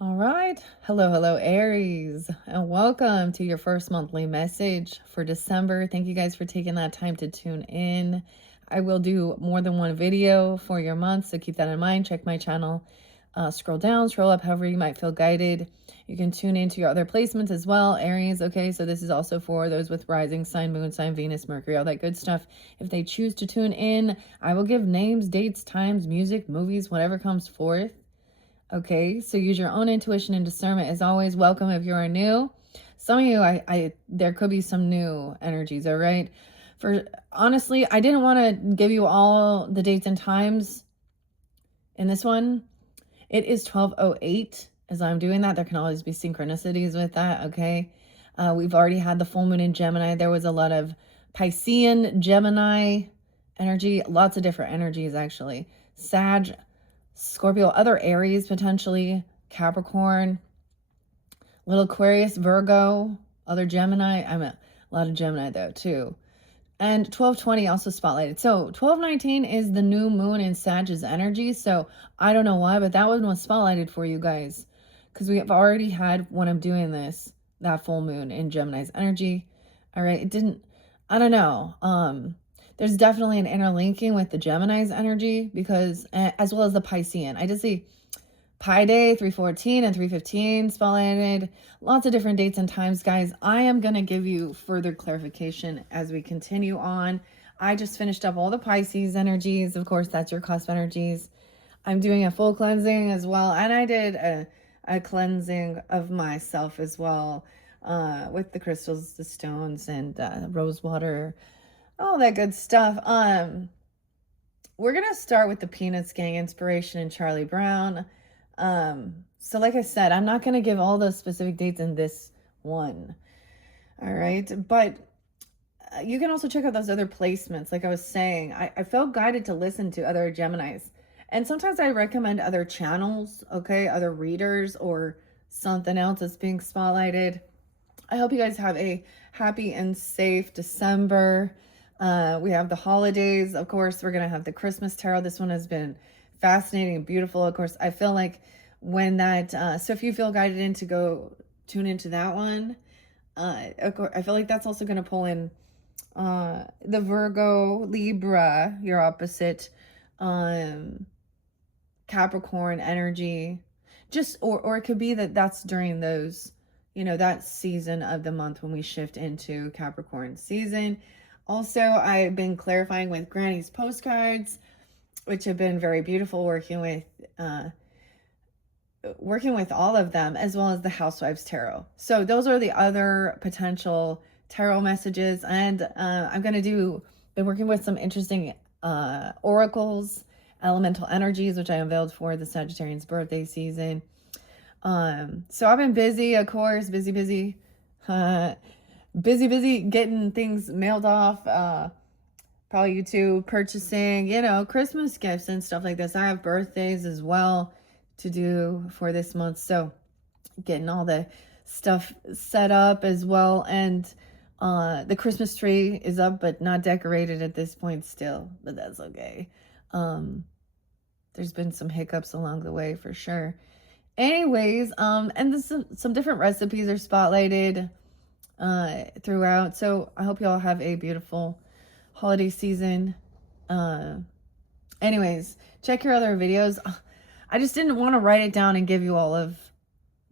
All right. Hello, Aries, and welcome to your first monthly message for December. Thank you guys for taking that time to tune in. I will do more than one video for your month, so keep that in mind. Check my channel. Scroll down, scroll up, however you might feel guided. You can tune into your other placements as well, Aries. Okay, so this is also for those with rising sign, moon sign, Venus, Mercury, all that good stuff. If they choose to tune in, I will give names, dates, times, music, movies, whatever comes forth. Okay, so use your own intuition and discernment. As always, welcome if you're new. Some of you, there could be some new energies. All right. For honestly, I didn't want to give you all the dates and times in this one. It is 12:08. As I'm doing that, there can always be synchronicities with that. Okay, we've already had the full moon in Gemini. There was a lot of Piscean, Gemini energy, lots of different energies actually. Sag, Scorpio, other Aries potentially, Capricorn, little Aquarius, Virgo, other Gemini. A lot of Gemini though too. And 1220 also spotlighted. So 1219 is the new moon in Sag's energy. So I don't know why, but that one was spotlighted for you guys. Because we have already had, when I'm doing this, that full moon in Gemini's energy. All right. It didn't, I don't know. There's definitely an interlinking with the Gemini's energy because, as well as the Piscean. I did see Pi Day 314 and 315 spotlighted. Lots of different dates and times, guys. I am going to give you further clarification as we continue on. I just finished up all the Pisces energies. Of course, that's your cusp energies. I'm doing a full cleansing as well. And I did a cleansing of myself as well with the crystals, the stones, and rose water, all that good stuff. We're going to start with the Peanuts Gang inspiration and Charlie Brown. So like I said, I'm not going to give all those specific dates in this one. All right. But you can also check out those other placements. Like I was saying, I felt guided to listen to other Geminis. And sometimes I recommend other channels, okay, other readers or something else that's being spotlighted. I hope you guys have a happy and safe December. We have the holidays. Of course, we're going to have the Christmas tarot. This one has been fascinating and beautiful. Of course, I feel like when that, so if you feel guided in to go tune into that one, of course, I feel like that's also going to pull in the Virgo, Libra, your opposite, Capricorn energy. Just, or it could be that that's during those, that season of the month when we shift into Capricorn season. Also, I've been clarifying with Granny's postcards, which have been very beautiful, working with all of them, as well as the Housewives Tarot. So those are the other potential tarot messages. And I'm going to been working with some interesting oracles, elemental energies, which I unveiled for the Sagittarian's birthday season. So I've been busy, of course, busy getting things mailed off, probably YouTube, purchasing, Christmas gifts and stuff like this. I have birthdays as well to do for this month, so getting all the stuff set up as well. And the Christmas tree is up but not decorated at this point still, but that's okay. There's been some hiccups along the way for sure. Anyways, and this, some different recipes are spotlighted throughout. So I hope you all have a beautiful holiday season. Anyways, check your other videos. I just didn't want to write it down and give you all of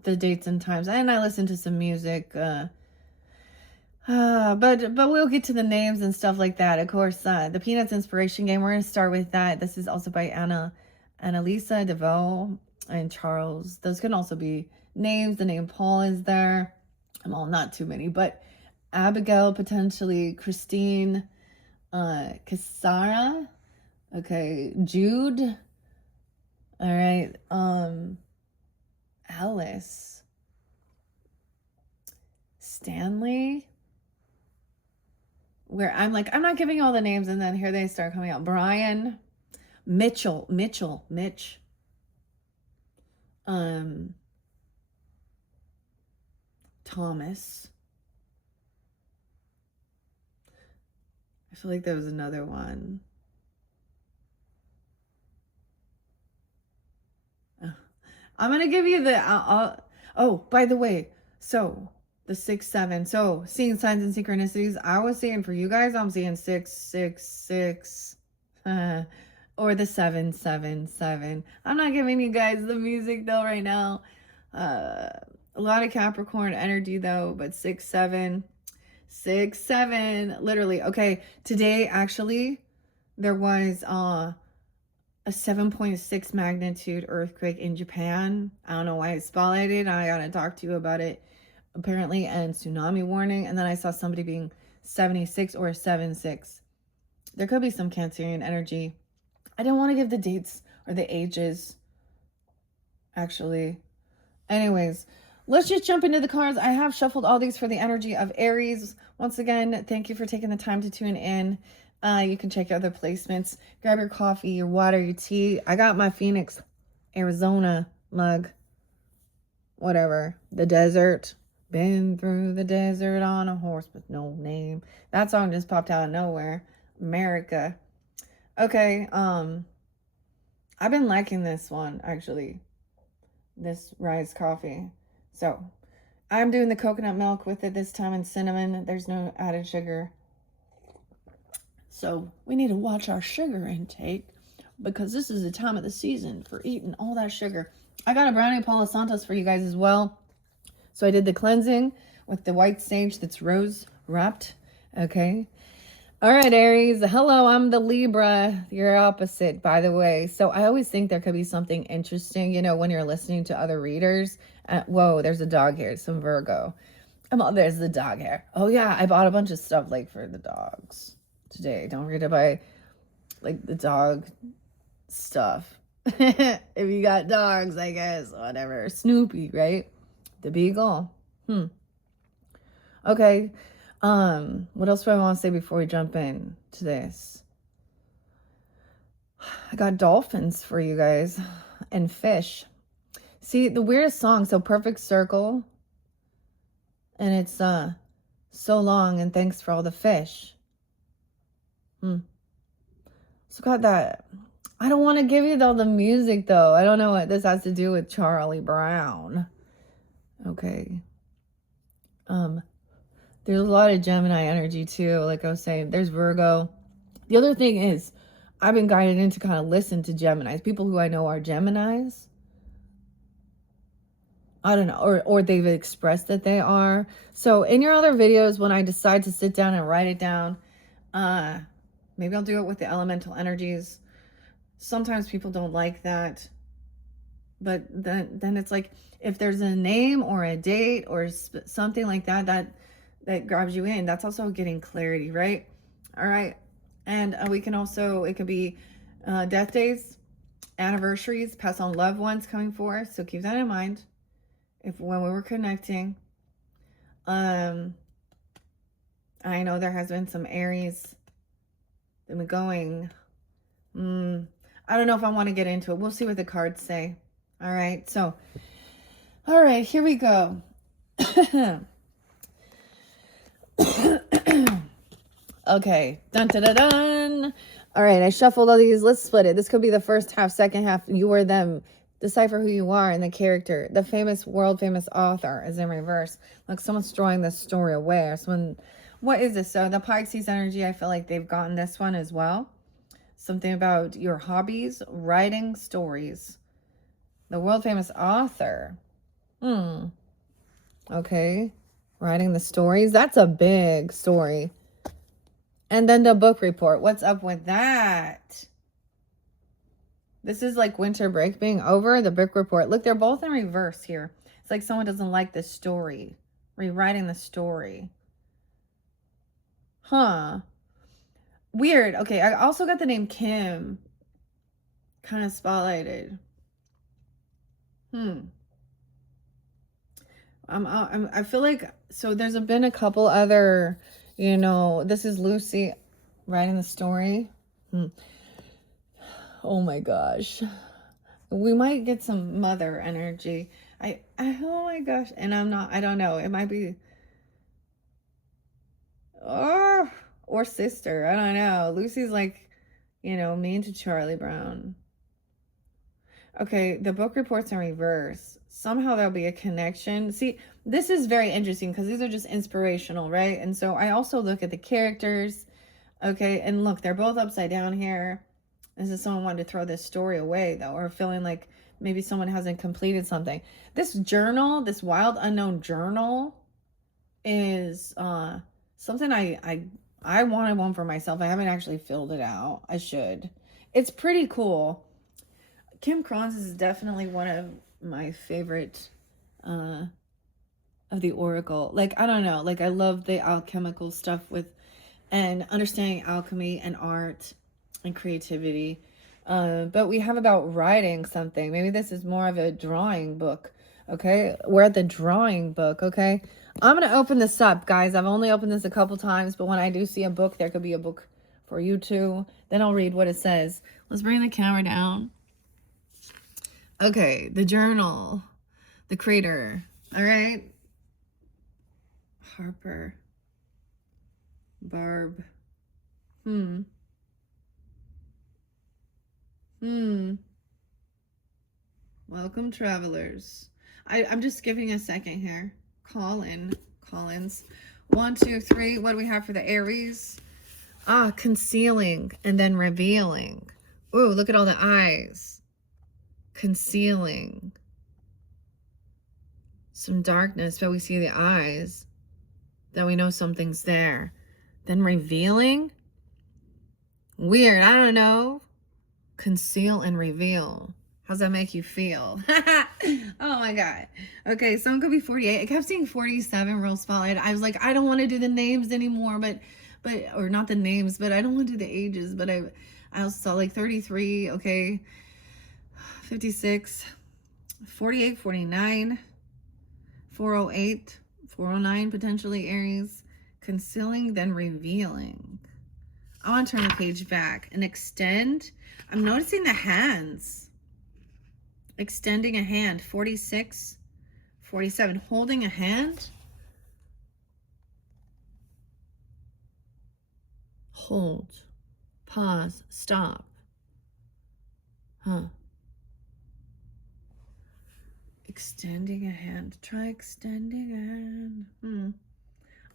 the dates and times. And I listened to some music. But we'll get to the names and stuff like that. Of course, the Peanuts inspiration game. We're gonna start with that. This is also by Annalisa DeVoe and Charles. Those can also be names. The name Paul is there. Well, not too many, but Abigail, potentially Christine, Casara, okay, Jude, all right, Alice, Stanley, where I'm like, I'm not giving all the names, and then here they start coming out. Brian, Mitch, Thomas. I feel like there was another one. I'm going to give you the, oh, by the way, so the 6, 7. So seeing signs and synchronicities, I was seeing for you guys, I'm seeing 6, 6, 6, or the 7, 7, 7. I'm not giving you guys the music though right now. A lot of Capricorn energy though, but 6, 7, 6, 7, literally. Okay, today actually there was a 7.6 magnitude earthquake in Japan. I don't know why it's spotlighted. I gotta talk to you about it apparently, and tsunami warning. And then I saw somebody being 76 or 76. There could be some Cancerian energy. I don't want to give the dates or the ages, actually. Anyways, let's just jump into the cards. I have shuffled all these for the energy of Aries. Once again, thank you for taking the time to tune in. You can check out other placements. Grab your coffee, your water, your tea. I got my Phoenix, Arizona mug. Whatever. The desert. Been through the desert on a horse with no name. That song just popped out of nowhere. America. Okay, I've been liking this one, actually. This Rise coffee. So, I'm doing the coconut milk with it this time and cinnamon. There's no added sugar. So we need to watch our sugar intake because this is the time of the season for eating all that sugar. I got a brownie Palo Santos for you guys as well. So I did the cleansing with the white sage that's rose wrapped. Okay. All right, Aries. Hello, I'm the Libra. You're opposite, by the way. So I always think there could be something interesting, you know, when you're listening to other readers. Whoa, there's a dog here. Some Virgo. Oh, there's the dog hair. Oh, yeah. I bought a bunch of stuff like for the dogs today. Don't forget to buy like the dog stuff. If you got dogs, I guess, whatever. Snoopy, right? The beagle. Okay. What else do I want to say before we jump in to this? I got dolphins for you guys and fish. See, the weirdest song, so Perfect Circle. And it's so long and thanks for all the fish. So got that. I don't want to give you all the music though. I don't know what this has to do with Charlie Brown. Okay. There's a lot of Gemini energy too. Like I was saying, there's Virgo. The other thing is, I've been guided in to kind of listen to Geminis. People who I know are Geminis. I don't know, or they've expressed that they are. So in your other videos, when I decide to sit down and write it down, maybe I'll do it with the elemental energies. Sometimes people don't like that. But then it's like, if there's a name or a date or something like that grabs you in, that's also getting clarity, right? All right. And we can also, it could be death days, anniversaries, pass on loved ones coming forth. So keep that in mind. If when we were connecting, I know there has been some Aries that been going. I don't know if I want to get into it. We'll see what the cards say. All right. So, all right, here we go. Okay. Dun, dun, dun, dun. All right. I shuffled all these. Let's split it. This could be the first half, second half. You or them. Decipher who you are and the character. The famous, world famous author is in reverse. Like someone's throwing this story away. Or someone, what is this? So the Pisces energy, I feel like they've gotten this one as well. Something about your hobbies, writing stories. The world famous author. Okay. Writing the stories. That's a big story. And then the book report. What's up with that? This is like winter break being over. The book report. Look, they're both in reverse here. It's like someone doesn't like the story. Rewriting the story. Huh. Weird. Okay, I also got the name Kim kind of spotlighted. I feel like, so there's been a couple other, you know, this is Lucy writing the story. Oh my gosh. We might get some mother energy. Oh my gosh. And I don't know. It might be, or sister. I don't know. Lucy's like, you know, mean to Charlie Brown. Okay, the book reports in reverse. Somehow there'll be a connection. See, this is very interesting because these are just inspirational, right? And so I also look at the characters. Okay, and look, they're both upside down here. This is someone wanted to throw this story away, though, or feeling like maybe someone hasn't completed something. This journal, this wild unknown journal, is something I wanted one for myself. I haven't actually filled it out. I should. It's pretty cool. Kim Kron's is definitely one of my favorite of the Oracle. Like, I don't know, like I love the alchemical stuff with and understanding alchemy and art and creativity. But we have about writing something. Maybe this is more of a drawing book. Okay, we're at the drawing book. Okay, I'm gonna open this up, guys. I've only opened this a couple times, but when I do see a book, there could be a book for you too. Then I'll read what it says. Let's bring the camera down. Okay, the journal, the creator. All right, Harper, Barb. Welcome, travelers. I'm just giving a second here. Collins. 1, 2, 3. What do we have for the Aries? Concealing and then revealing. Ooh, look at all the eyes. Concealing. Some darkness, but we see the eyes. That we know something's there. Then revealing. Weird, I don't know. Conceal and reveal. How's that make you feel? Oh my God. Okay, someone could be 48. I kept seeing 47 real spotlight. I was like, I don't want to do the names anymore, but or not the names, but I don't want to do the ages, but I also saw like 33, okay. 56, 48, 49, 408, 409 potentially Aries. Concealing, then revealing. I want to turn the page back and extend. I'm noticing the hands. Extending a hand. 46, 47. Holding a hand. Hold. Pause. Stop. Extending a hand. Try extending a hand.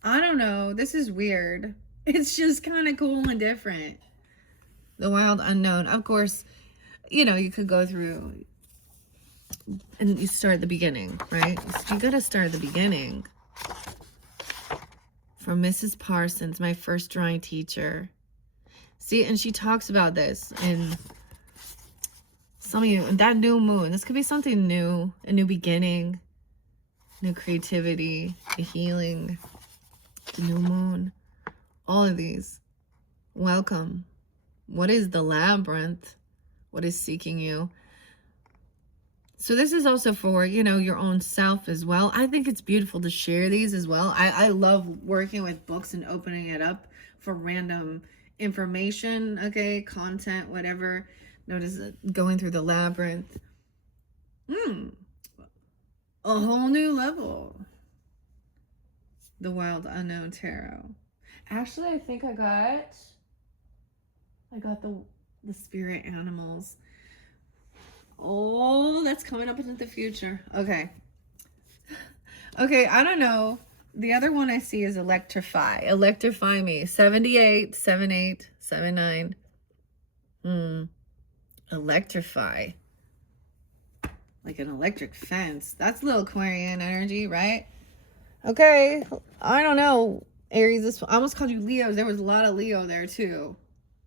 I don't know. This is weird. It's just kind of cool and different. The wild unknown. Of course, you know, you could go through and you start at the beginning, right? You got to start at the beginning. From Mrs. Parsons, my first drawing teacher. See, and she talks about this in some of you, that new moon. This could be something new, a new beginning, new creativity, a healing, the new moon. All of these. Welcome. What is the labyrinth? What is seeking you? So this is also for, you know, your own self as well. I think it's beautiful to share these as well. I love working with books and opening it up for random information, okay, content, whatever. Notice going through the labyrinth. A whole new level. The Wild Unknown Tarot. Actually, I think I got the spirit animals. Oh, that's coming up into the future. Okay. Okay, I don't know. The other one I see is electrify. Electrify me. 78, 78, 79. Electrify. Like an electric fence. That's a little Aquarian energy, right? Okay. I don't know. Aries, I almost called you Leos. There was a lot of Leo there too.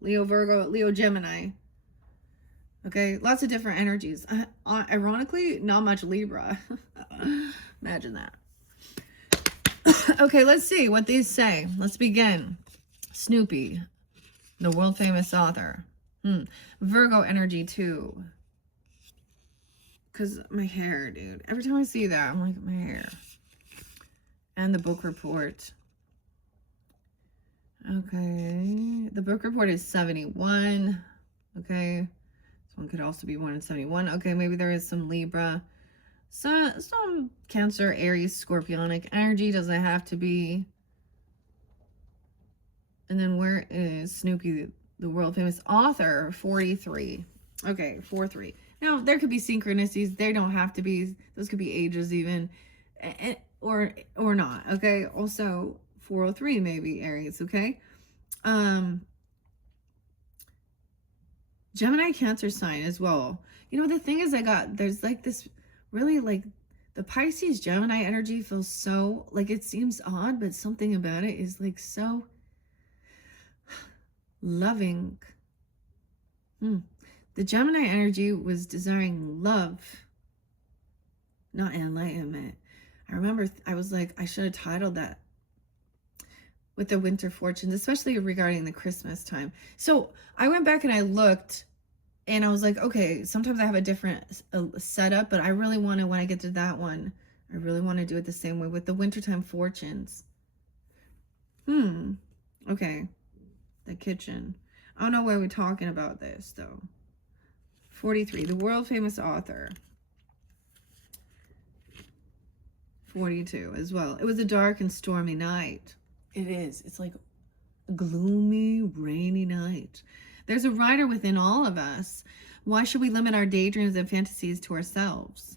Leo, Virgo, Leo, Gemini. Okay, lots of different energies. Ironically, not much Libra. Imagine that. Okay, let's see what these say. Let's begin. Snoopy, the world famous author. Virgo energy too. Because my hair, dude. Every time I see that, I'm like, my hair. And the book report. Okay. The book report is 71. Okay. This one could also be 171. Okay, maybe there is some Libra. Some Cancer, Aries, Scorpionic energy. Doesn't have to be. And then where is Snoopy, the world famous author? 43. Okay, 4-3. Now, there could be synchronicities. They don't have to be. Those could be ages even, or not. Okay. Also, 403 maybe Aries. Okay. Gemini, Cancer sign as well. You know, the thing is, there's like this really like the Pisces Gemini energy feels so like it seems odd, but something about it is like so loving. The Gemini energy was desiring love, not enlightenment. I remember I was like, I should have titled that with the winter fortunes, especially regarding the Christmas time. So I went back and I looked and I was like, okay, sometimes I have a different setup, but I really want to, when I get to that one, I really want to do it the same way with the wintertime fortunes. Okay. The kitchen. I don't know why we're talking about this though. 43, the world famous author. 42 as well. It was a dark and stormy night. It is. It's like a gloomy, rainy night. There's a writer within all of us. Why should we limit our daydreams and fantasies to ourselves?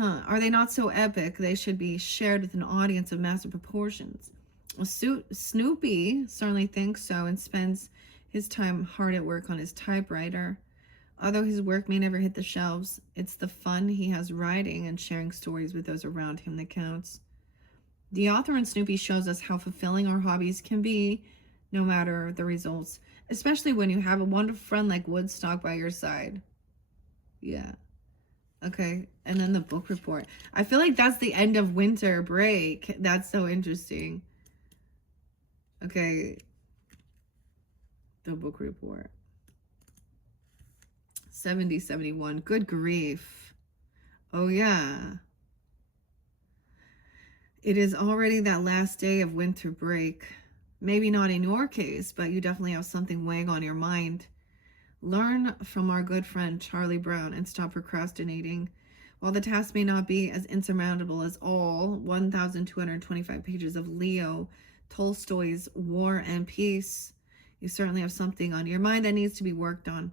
Are they not so epic? They should be shared with an audience of massive proportions. Snoopy certainly thinks so and spends his time hard at work on his typewriter. Although his work may never hit the shelves, it's the fun he has writing and sharing stories with those around him that counts. The author in Snoopy shows us how fulfilling our hobbies can be, no matter the results, especially when you have a wonderful friend like Woodstock by your side. Yeah. Okay. And then the book report. I feel like that's the end of winter break. That's so interesting. Okay. The book report. 70, 71. Good grief. Oh, yeah. It is already that last day of winter break. Maybe not in your case, but you definitely have something weighing on your mind. Learn from our good friend Charlie Brown and stop procrastinating. While the task may not be as insurmountable as all 1,225 pages of Leo Tolstoy's War and Peace, you certainly have something on your mind that needs to be worked on.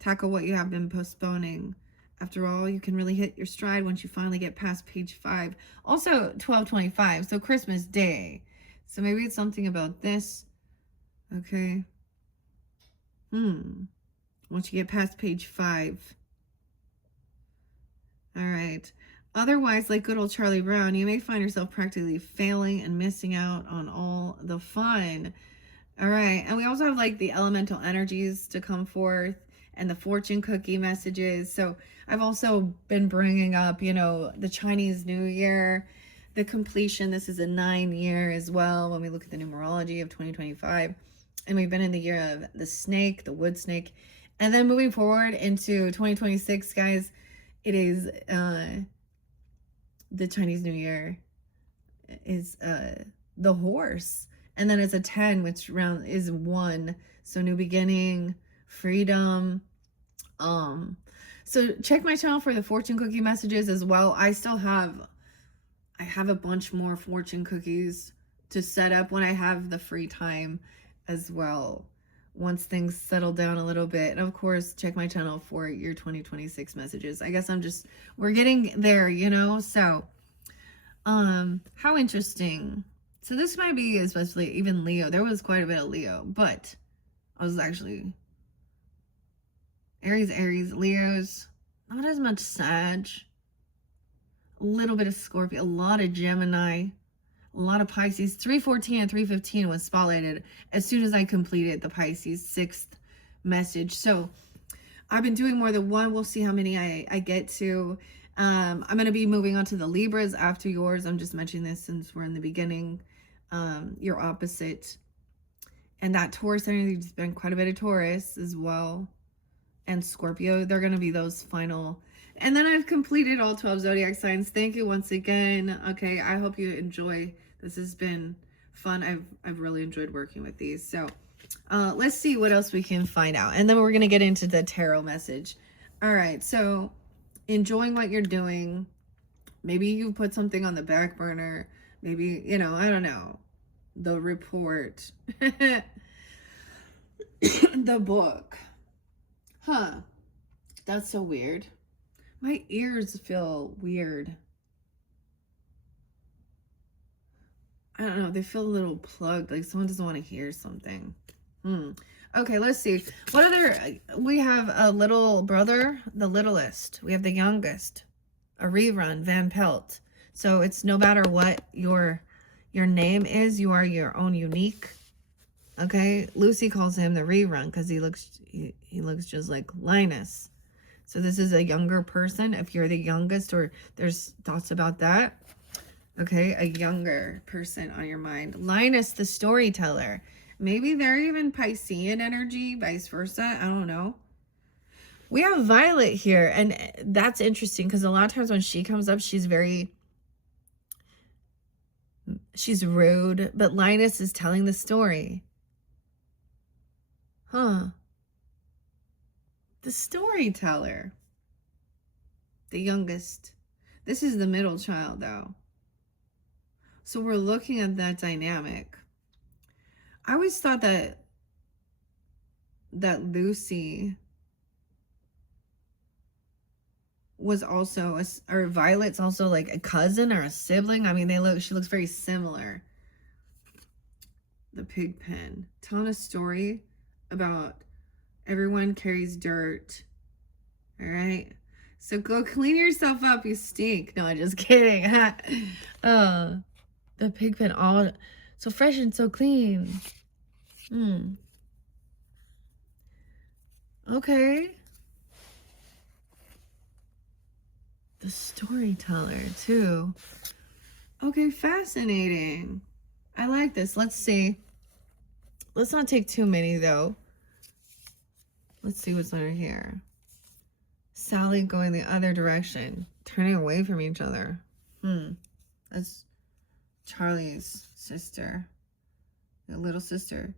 Tackle what you have been postponing. After all, you can really hit your stride once you finally get past page 5. Also, 1225, so Christmas Day. So maybe it's something about this. Okay. Once you get past page 5. All right. Otherwise, like good old Charlie Brown, you may find yourself practically failing and missing out on all the fun. All right. And we also have like the elemental energies to come forth and the fortune cookie messages. So I've also been bringing up, you know, the Chinese New Year, the completion. This is a 9-year as well when we look at the numerology of 2025. And we've been in the year of the snake, the wood snake. And then moving forward into 2026, guys, it is the Chinese New Year is the horse. And then it's a 10, which round is 1. So new beginning, freedom. So check my channel for the fortune cookie messages as well. I have a bunch more fortune cookies to set up when I have the free time as well, once things settle down a little bit. And of course, check my channel for your 2026 messages. I guess we're getting there, you know? So, how interesting. So this might be especially even Leo. There was quite a bit of Leo, but I was actually Aries, Leos, not as much Sag, a little bit of Scorpio, a lot of Gemini, a lot of Pisces. 314 and 315 was spotlighted as soon as I completed the Pisces 6th message. So I've been doing more than one. We'll see how many I get to. I'm going to be moving on to the Libras after yours. I'm just mentioning this since we're in the beginning. Your opposite. And that Taurus energy has been quite a bit of Taurus as well. And Scorpio, they're going to be those final. And then I've completed all 12 zodiac signs. Thank you once again. Okay, I hope you enjoy. This has been fun. I've really enjoyed working with these. So let's see what else we can find out. And then we're going to get into the tarot message. All right, so enjoying what you're doing. Maybe you put something on the back burner. Maybe, you know, I don't know. The report. The book. That's so weird. My ears feel weird. I don't know. They feel a little plugged. Like someone doesn't want to hear something. Okay, let's see. What other... We have a little brother, the littlest. We have the youngest. A rerun, Van Pelt. So it's no matter what your name is, you are your own unique. Okay? Lucy calls him the rerun because he looks just like Linus. So this is a younger person. If you're the youngest or there's thoughts about that. Okay, a younger person on your mind. Linus, the storyteller. Maybe they're even Piscean energy, vice versa. I don't know. We have Violet here, and that's interesting because a lot of times when she comes up, she's rude, but Linus is telling the story. Huh. The storyteller. The youngest. This is the middle child, though. So we're looking at that dynamic. I always thought that Lucy was also or Violet's also like a cousin or a sibling. I mean, she looks very similar. The pig pen. Telling a story about everyone carries dirt. All right. So go clean yourself up, you stink. No, I'm just kidding. The pig pen, all so fresh and so clean. Okay. The storyteller, too. Okay, fascinating. I like this. Let's see. Let's not take too many, though. Let's see what's under here. Sally going the other direction. Turning away from each other. That's Charlie's sister. The little sister.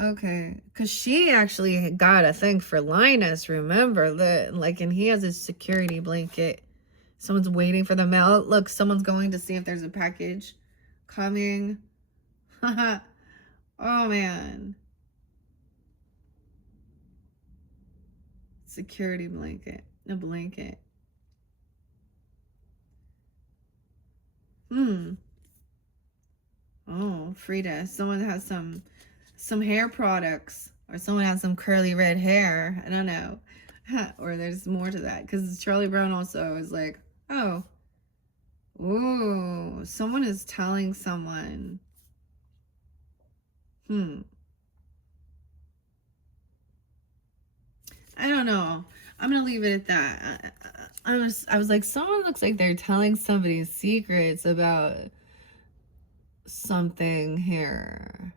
Okay. Because she actually got a thing for Linus, remember? And he has his security blanket. Someone's waiting for the mail. Look, someone's going to see if there's a package coming. Oh, man. Security blanket. A blanket. Oh, Frida. Someone has some hair products. Or someone has some curly red hair. I don't know. Or there's more to that. Because Charlie Brown also is like, oh. Ooh. Someone is telling someone. I don't know. I'm going to leave it at that. I was like, someone looks like they're telling somebody secrets about something here.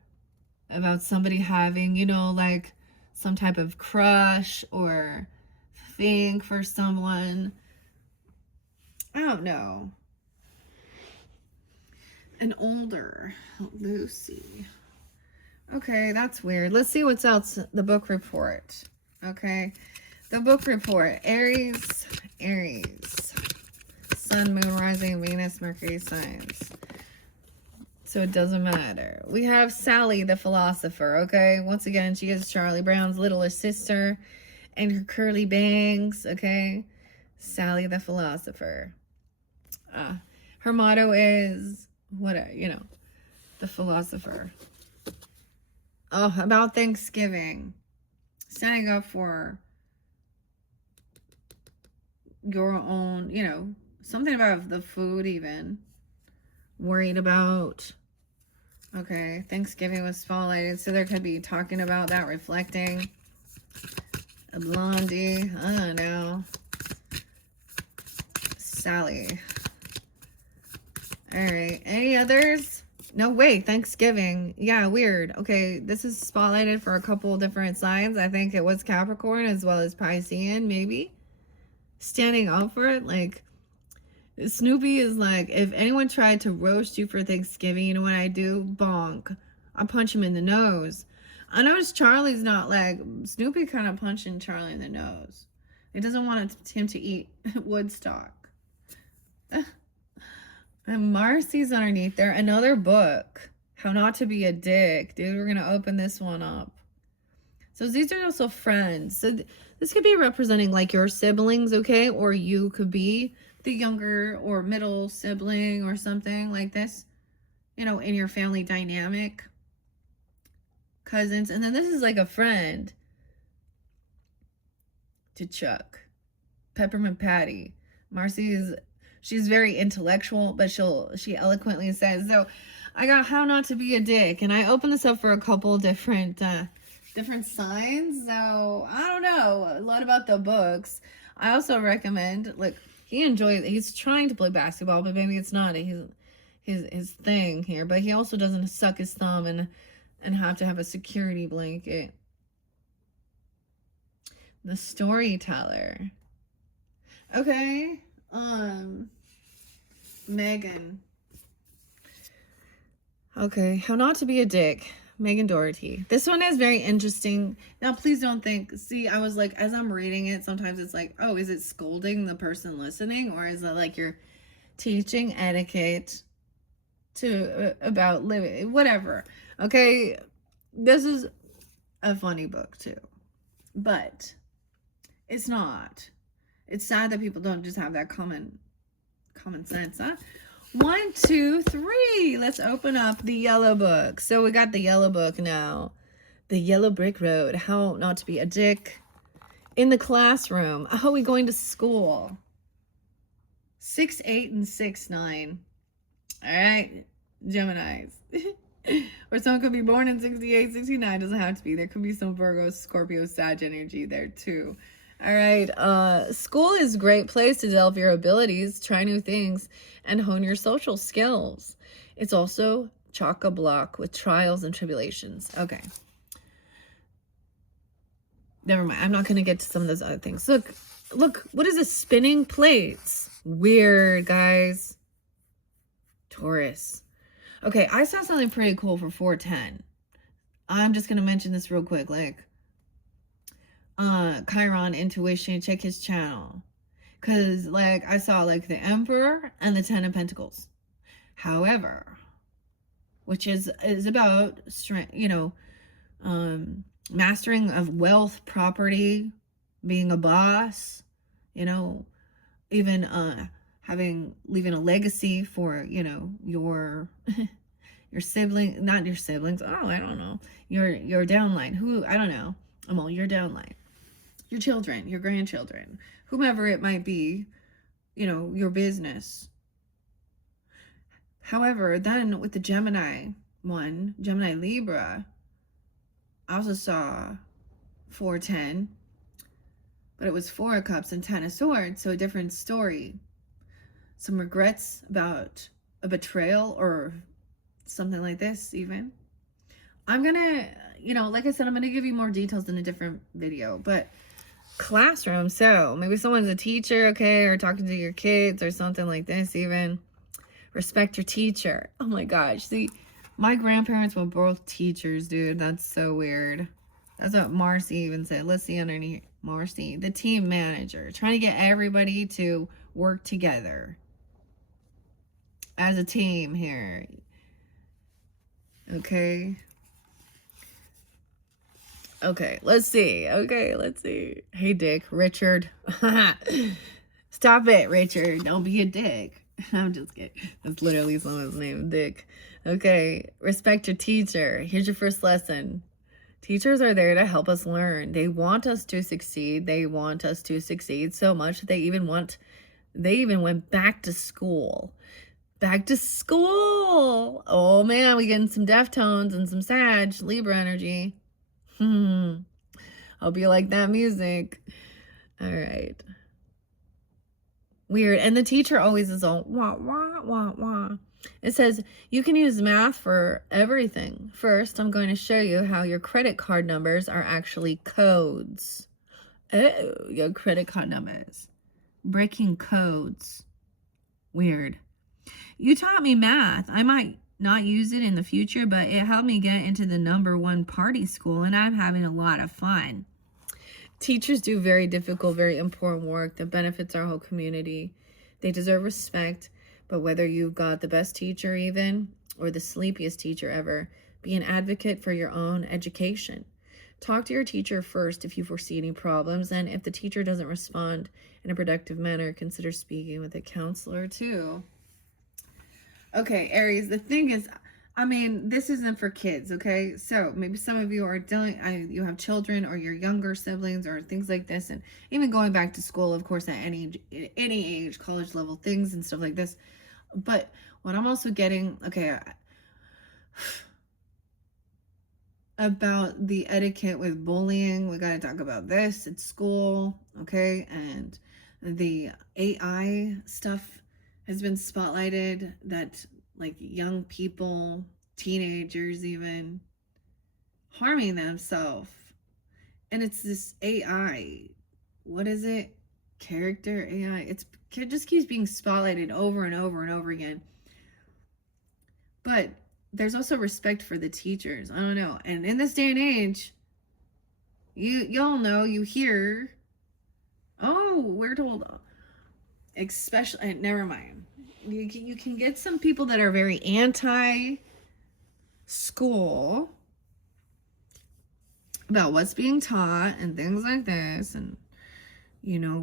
About somebody having, like some type of crush or thing for someone. I don't know. An older Lucy. Okay, that's weird. Let's see what's else. The book report. Okay. The book report. Aries. Sun, moon, rising, Venus, Mercury signs. So it doesn't matter. We have Sally, the philosopher, okay? Once again, she is Charlie Brown's littlest sister and her curly bangs, okay? Sally, the philosopher. Her motto is, the philosopher. Oh, about Thanksgiving. Standing up for your own, something about the food even. Worried about. Okay, Thanksgiving was spotlighted, so there could be talking about that, reflecting. A blondie, I don't know. Sally. All right, any others? No, wait, Thanksgiving. Yeah, weird. Okay, this is spotlighted for a couple different signs. I think it was Capricorn as well as Piscean, maybe. Standing up for it, like, Snoopy is like, if anyone tried to roast you for Thanksgiving, you know what I do? Bonk. I punch him in the nose. I noticed Charlie's not like, Snoopy kind of punching Charlie in the nose. He doesn't want him to eat Woodstock. And Marcy's underneath there. Another book. How Not to Be a Dick. Dude, we're going to open this one up. So these are also friends. So This could be representing like your siblings, okay? Or you could be the younger or middle sibling or something like this, you know, in your family dynamic. Cousins. And then this is like a friend to Chuck. Peppermint Patty. Marcy is, she's very intellectual, but she eloquently says, so I got how not to be a dick. And I opened this up for a couple different signs. So I don't know a lot about the books. I also recommend, like, he's trying to play basketball, but maybe it's not his thing here. But he also doesn't suck his thumb and have to have a security blanket. The storyteller. Okay. Megan. Okay, how not to be a dick. Megan Doherty. This one is very interesting. Now, please don't think, see, I was like, as I'm reading it, sometimes it's like, oh, is it scolding the person listening? Or is it like you're teaching etiquette to about living, whatever. Okay, this is a funny book too, but it's not. It's sad that people don't just have that common sense, huh? 1, 2, 3. Let's open up the yellow book. So we got the yellow book now. The Yellow Brick Road. How not to be a dick in the classroom. How are we going to school? 6, 8, and 6, 9. All right, Geminis. Or someone could be born in 68, 69. Doesn't have to be. There could be some Virgo, Scorpio, Sag energy there too. All right, school is a great place to develop your abilities, try new things, and hone your social skills. It's also chock-a-block with trials and tribulations. Okay. Never mind. I'm not going to get to some of those other things. Look, what is this? Spinning plates. Weird, guys. Taurus. Okay, I saw something pretty cool for 410. I'm just going to mention this real quick, like, Chiron Intuition, check his channel. Because, like, I saw, like, the Emperor and the 10 of Pentacles. However, which is about strength, you know, mastering of wealth, property, being a boss, you know, even leaving a legacy for, you know, your sibling, not your siblings. Oh, I don't know. Your downline. Who, I don't know. Your downline. Your children, your grandchildren, whomever it might be, you know, your business. However, then with the Gemini one, Gemini Libra, I also saw 410, but it was 4 of Cups and 10 of Swords, so a different story. Some regrets about a betrayal or something like this even. I'm gonna, you know, like I said, I'm gonna give you more details in a different video, but classroom, so maybe someone's a teacher, okay, or talking to your kids or something like this even. Respect your teacher. Oh my gosh, see, my grandparents were both teachers, dude. That's so weird. That's what Marcy even said. Let's see underneath. Marcy, the team manager, trying to get everybody to work together as a team here. Okay. Okay, let's see. Okay, let's see. Hey, Dick. Richard. Stop it, Richard. Don't be a dick. I'm just kidding. That's literally someone's name, Dick. Okay, respect your teacher. Here's your first lesson. Teachers are there to help us learn. They want us to succeed. They want us to succeed so much that they even went back to school. Back to school. Oh, man, we getting some Deftones and some Sag, Libra energy. I'll be like that music. All right. Weird. And the teacher always is all wah, wah, wah, wah. It says, you can use math for everything. First, I'm going to show you how your credit card numbers are actually codes. Oh, your credit card numbers. Breaking codes. Weird. You taught me math. I might not use it in the future, but it helped me get into the #1 party school, and I'm having a lot of fun. Teachers do very difficult, very important work that benefits our whole community. They deserve respect, but whether you've got the best teacher even, or the sleepiest teacher ever, be an advocate for your own education. Talk to your teacher first if you foresee any problems, and if the teacher doesn't respond in a productive manner, consider speaking with a counselor too. Okay, Aries, the thing is, I mean, this isn't for kids, okay? So maybe some of you are you have children or your younger siblings or things like this, and even going back to school, of course, at any age, college level things and stuff like this. But what I'm also getting, okay, about the etiquette with bullying, we got to talk about this at school, okay? And the AI stuff has been spotlighted, that like young people, teenagers even, harming themselves. And it's this AI, what is it, character AI, it just keeps being spotlighted over and over and over again. But there's also respect for the teachers. I don't know. And in this day and age, y'all know, you hear, oh, we're told, especially, never mind. You can get some people that are very anti-school about what's being taught and things like this, and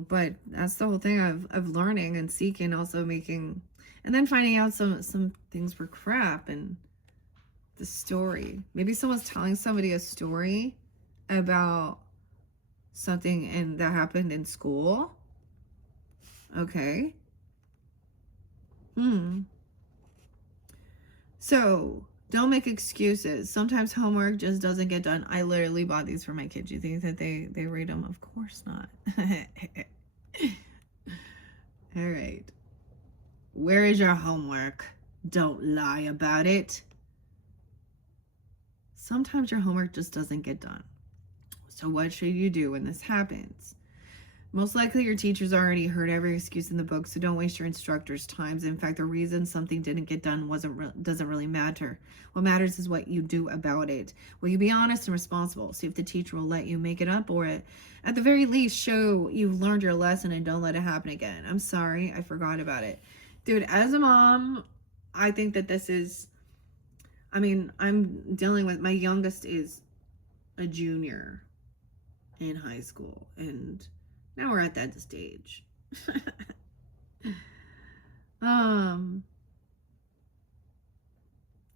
but that's the whole thing of learning and seeking, also making, and then finding out some things were crap. And the story, maybe someone's telling somebody a story about something that happened in school. Okay. So don't make excuses. Sometimes homework just doesn't get done. I literally bought these for my kids. You think that they read them? Of course not. All right. Where is your homework? Don't lie about it. Sometimes your homework just doesn't get done. So what should you do when this happens? Most likely your teachers already heard every excuse in the book, so don't waste your instructor's time. In fact, the reason something didn't get done doesn't really matter. What matters is what you do about it. Will you be honest and responsible? See if the teacher will let you make it up, or at the very least show you've learned your lesson and don't let it happen again. I'm sorry, I forgot about it. Dude, as a mom, I think that this is, I mean, I'm dealing with, my youngest is a junior in high school, and now we're at that stage.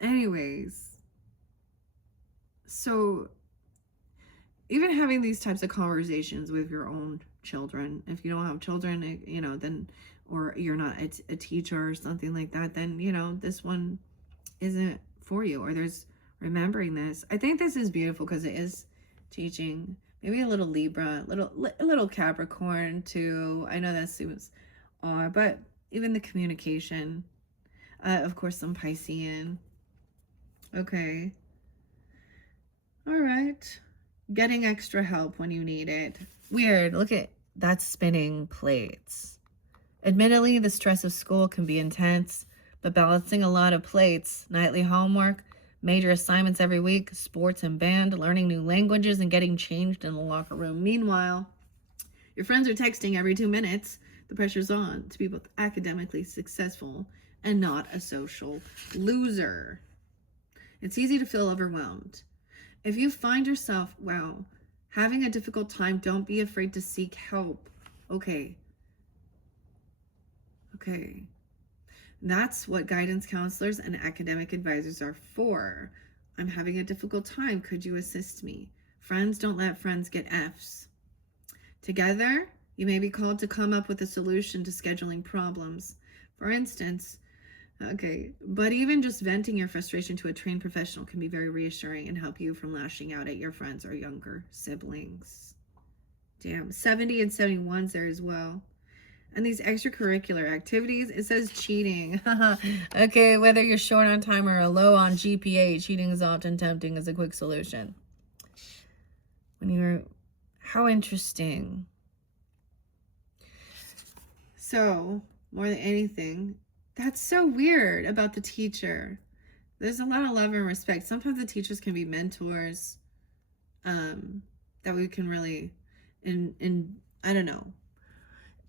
Anyways, so even having these types of conversations with your own children, if you don't have children, then, or you're not a teacher or something like that, then, this one isn't for you, or there's remembering this. I think this is beautiful because it is teaching maybe a little Libra, a little Capricorn too. I know that seems odd, but even the communication, of course, some Piscean. Okay. All right. Getting extra help when you need it. Weird. Look at that, spinning plates. Admittedly, the stress of school can be intense, but balancing a lot of plates, nightly homework, major assignments every week, sports and band, learning new languages, and getting changed in the locker room. Meanwhile, your friends are texting every 2 minutes. The pressure's on to be both academically successful and not a social loser. It's easy to feel overwhelmed. If you find yourself, having a difficult time, don't be afraid to seek help. Okay. That's what guidance counselors and academic advisors are for. I'm having a difficult time. Could you assist me? Friends don't let friends get Fs. Together, you may be called to come up with a solution to scheduling problems. For instance, but even just venting your frustration to a trained professional can be very reassuring and help you from lashing out at your friends or younger siblings. Damn, 70 and 71's there as well. And these extracurricular activities, it says cheating. Okay, whether you're short on time or low on GPA, cheating is often tempting as a quick solution. How interesting. So, more than anything, that's so weird about the teacher. There's a lot of love and respect. Sometimes the teachers can be mentors, that we can really, I don't know.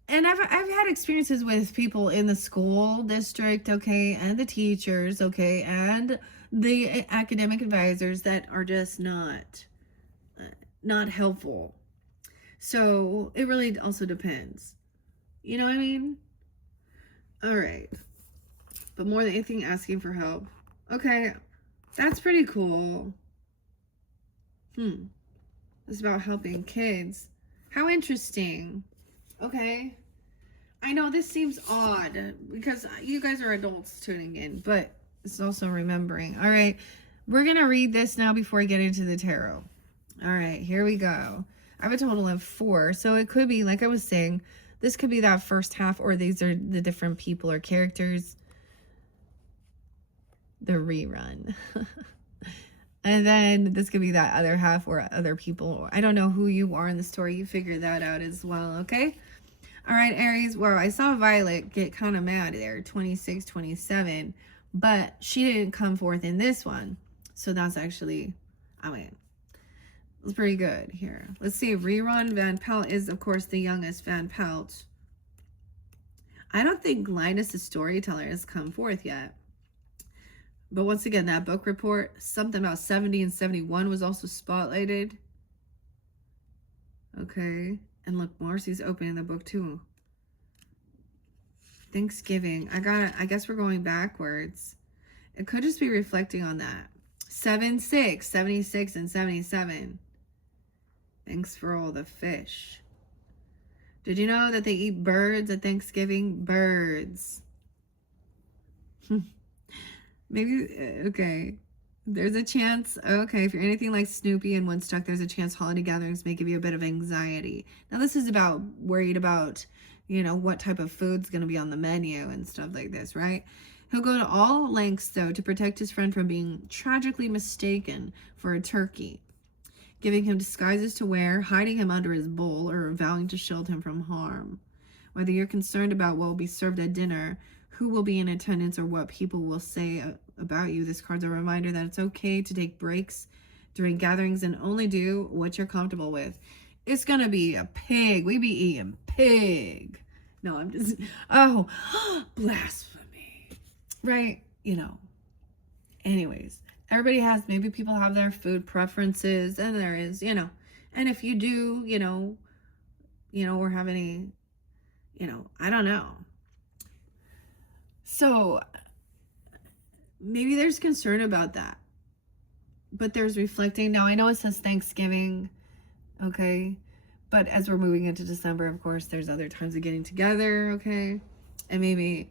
And I've had experiences with people in the school district, and the teachers, and the academic advisors that are just not not helpful. So it really also depends. You know what I mean? All right. But more than anything, asking for help. Okay. That's pretty cool. It's about helping kids. How interesting. Okay. I know this seems odd because you guys are adults tuning in, but it's also remembering. All right. We're going to read this now before I get into the tarot. All right. Here we go. I have a total of 4. So it could be, like I was saying, this could be that first half, or these are the different people or characters. The rerun. And then this could be that other half or other people. I don't know who you are in the story. You figure that out as well, okay? All right, Aries. Well, I saw Violet get kind of mad there, 26, 27. But she didn't come forth in this one. So that's actually, I mean, it's pretty good here. Let's see. Rerun. Van Pelt is, of course, the youngest Van Pelt. I don't think Linus, the storyteller, has come forth yet. But once again, that book report, something about 70 and 71 was also spotlighted. Okay. And look, Marcy's opening the book too. Thanksgiving. I guess we're going backwards. It could just be reflecting on that. 7, 6, 76, and 77. Thanks for all the fish. Did you know that they eat birds at Thanksgiving? Birds. Maybe, okay. There's a chance, okay, if you're anything like Snoopy and Woodstock, there's a chance holiday gatherings may give you a bit of anxiety. Now, this is about worried about, you know, what type of food's going to be on the menu and stuff like this, right? He'll go to all lengths, though, to protect his friend from being tragically mistaken for a turkey, giving him disguises to wear, hiding him under his bowl, or vowing to shield him from harm. Whether you're concerned about what will be served at dinner, who will be in attendance, or what people will say about you, this card's a reminder that it's okay to take breaks during gatherings and only do what you're comfortable with. It's gonna be a pig. We be eating pig. No, I'm just, oh, blasphemy. Right? You know. Anyways, everybody has, maybe people have their food preferences, and there is, you know. And if you do, you know, or have any, you know, I don't know. So maybe there's concern about that, but there's reflecting. Now, I know it says Thanksgiving, okay, but as we're moving into December, of course, there's other times of getting together, okay, and maybe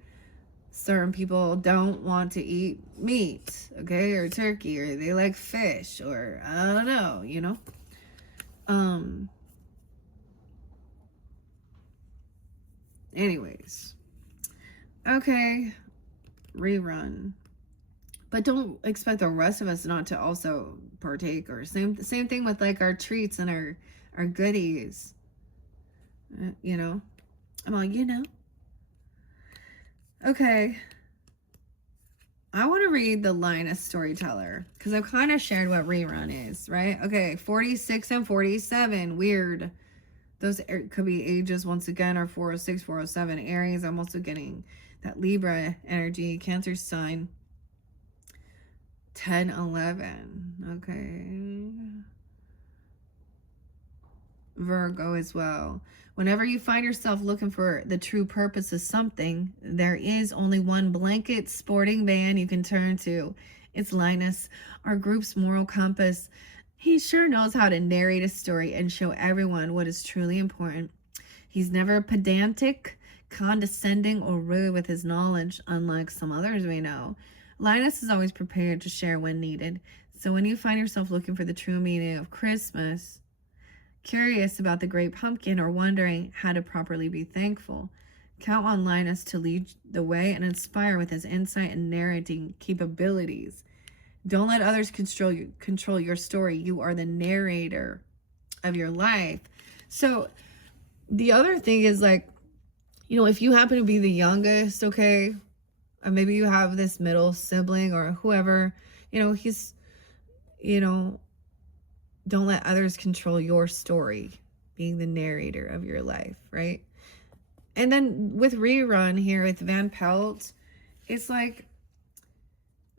certain people don't want to eat meat, okay, or turkey, or they like fish, or I don't know, you know. Anyways, okay, rerun. But don't expect the rest of us not to also partake, or same thing with like our treats and our goodies. You know, I'm all, you know. Okay. I want to read the Linus Storyteller because I've kind of shared what rerun is, right? Okay, 46 and 47. Weird. Those could be ages once again, or 406, 407. Aries. I'm also getting that Libra energy, Cancer sign. 10, 11. Okay. Virgo as well. Whenever you find yourself looking for the true purpose of something, there is only one blanket sporting man you can turn to. It's Linus, our group's moral compass. He sure knows how to narrate a story and show everyone what is truly important. He's never pedantic, condescending, or rude with his knowledge, unlike some others we know. Linus is always prepared to share when needed. So when you find yourself looking for the true meaning of Christmas, curious about the great pumpkin, or wondering how to properly be thankful, count on Linus to lead the way and inspire with his insight and narrating capabilities. Don't let others control your story. You are the narrator of your life. So the other thing is, like, you know, if you happen to be the youngest, okay, or maybe you have this middle sibling or whoever, you know, he's, you know, don't let others control your story, being the narrator of your life, right? And then with rerun here with Van Pelt, it's like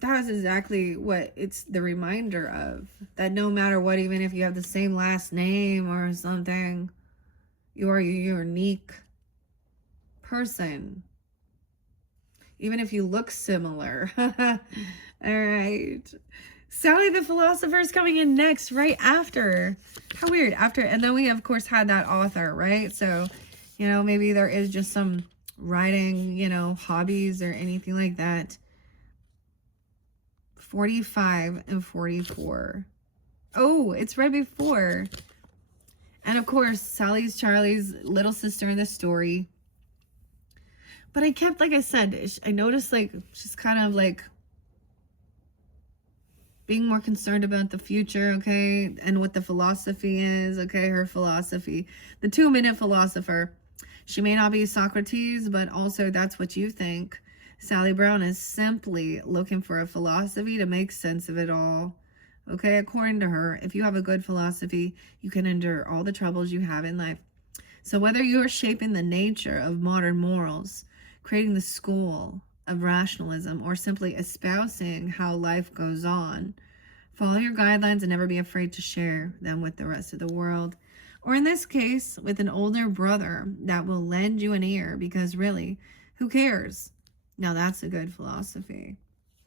That was exactly what it's the reminder of. That no matter what, even if you have the same last name or something, you are a unique person. Even if you look similar. All right. Sally the Philosopher is coming in next, right after. How weird. After, and then we, of course, had that author, right? So, you know, maybe there is just some writing, you know, hobbies or anything like that. 45 and 44. Oh, it's right before. And of course, Sally's Charlie's little sister in the story. But I kept, like I said, I noticed like she's kind of like being more concerned about the future, okay? And what the philosophy is, okay? Her philosophy. The 2-minute philosopher. She may not be Socrates, but also that's what you think. Sally Brown is simply looking for a philosophy to make sense of it all. Okay, according to her, if you have a good philosophy, you can endure all the troubles you have in life. So whether you are shaping the nature of modern morals, creating the school of rationalism, or simply espousing how life goes on, follow your guidelines and never be afraid to share them with the rest of the world. Or in this case, with an older brother that will lend you an ear, because really, who cares? Now that's a good philosophy.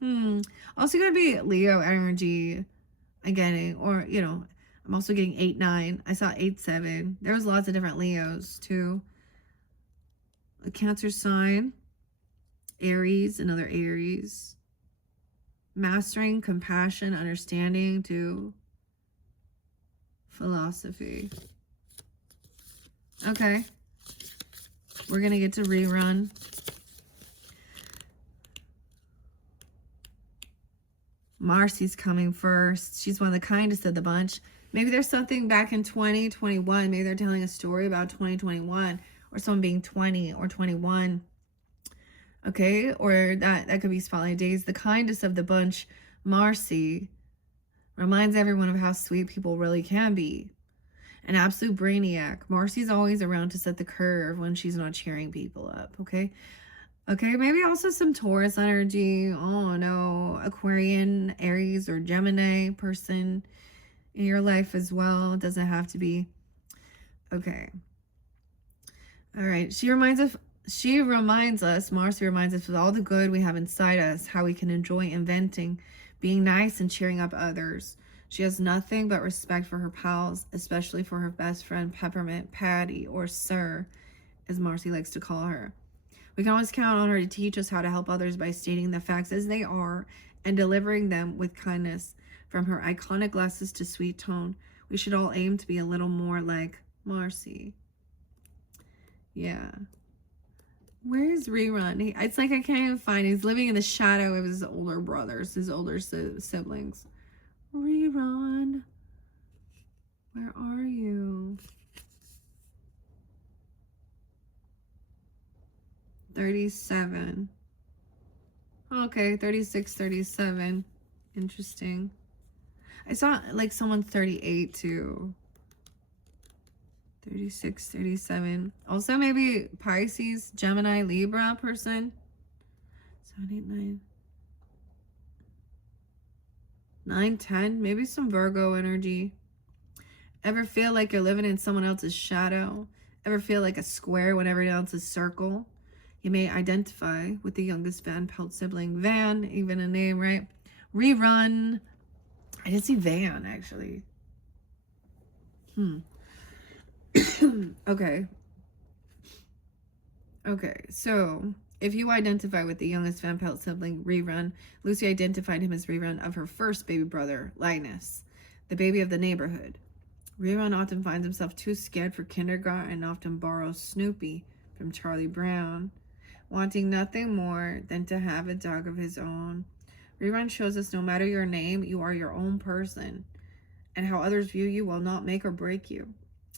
Also going to be Leo energy. I'm getting, or, you know, I'm also getting 8-9. I saw 8-7. There's lots of different Leos too. A Cancer sign. Aries, another Aries. Mastering, compassion, understanding to philosophy. Okay. We're going to get to rerun. Marcy's coming first. She's one of the kindest of the bunch. Maybe there's something back in 2021. Maybe they're telling a story about 2021 or someone being 20 or 21. Okay, or that could be Spotlight Days. The kindest of the bunch, Marcy, reminds everyone of how sweet people really can be. An absolute brainiac. Marcy's always around to set the curve when she's not cheering people up, okay? Okay, maybe also some Taurus energy. Oh no, Aquarian, Aries, or Gemini person in your life as well. It doesn't have to be. Okay. All right. Marcy reminds us of all the good we have inside us, how we can enjoy inventing, being nice, and cheering up others. She has nothing but respect for her pals, especially for her best friend Peppermint, Patty, or Sir, as Marcy likes to call her. We can always count on her to teach us how to help others by stating the facts as they are and delivering them with kindness. From her iconic glasses to sweet tone, we should all aim to be a little more like Marcy. Yeah. Where's Rerun? It's like I can't even find. He's living in the shadow of his older brothers, his older siblings. Rerun. Where are you? 37. Okay, 36, 37. Interesting. I saw like someone 38 too. 36, 37. Also maybe Pisces, Gemini, Libra person. 7, 8, 9. 9, 10. Maybe some Virgo energy. Ever feel like you're living in someone else's shadow? Ever feel like a square when everyone else is circle? You may identify with the youngest Van Pelt sibling. Van, even a name, right? Rerun. I didn't see Van, actually. Okay. Okay, so if you identify with the youngest Van Pelt sibling, Rerun, Lucy identified him as Rerun of her first baby brother, Linus, the baby of the neighborhood. Rerun often finds himself too scared for kindergarten and often borrows Snoopy from Charlie Brown, wanting nothing more than to have a dog of his own. Rerun shows us no matter your name, you are your own person, and how others view you will not make or break you.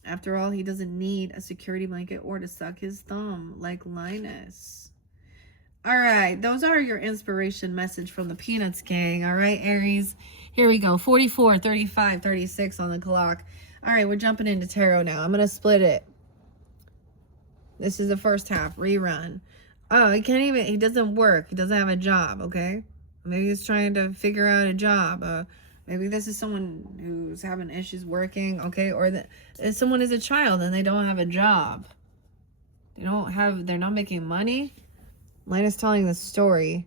After all, he doesn't need a security blanket or to suck his thumb like Linus. All right, those are your inspiration message from the Peanuts gang. All right, Aries, here we go. 44, 35, 36 on the clock. All right, we're jumping into tarot now. I'm going to split it. This is the first half, Rerun. Oh, he doesn't work. He doesn't have a job, okay? Maybe he's trying to figure out a job. Maybe this is someone who's having issues working, okay? Or if someone is a child and they don't have a job. They're not making money. Light is telling the story.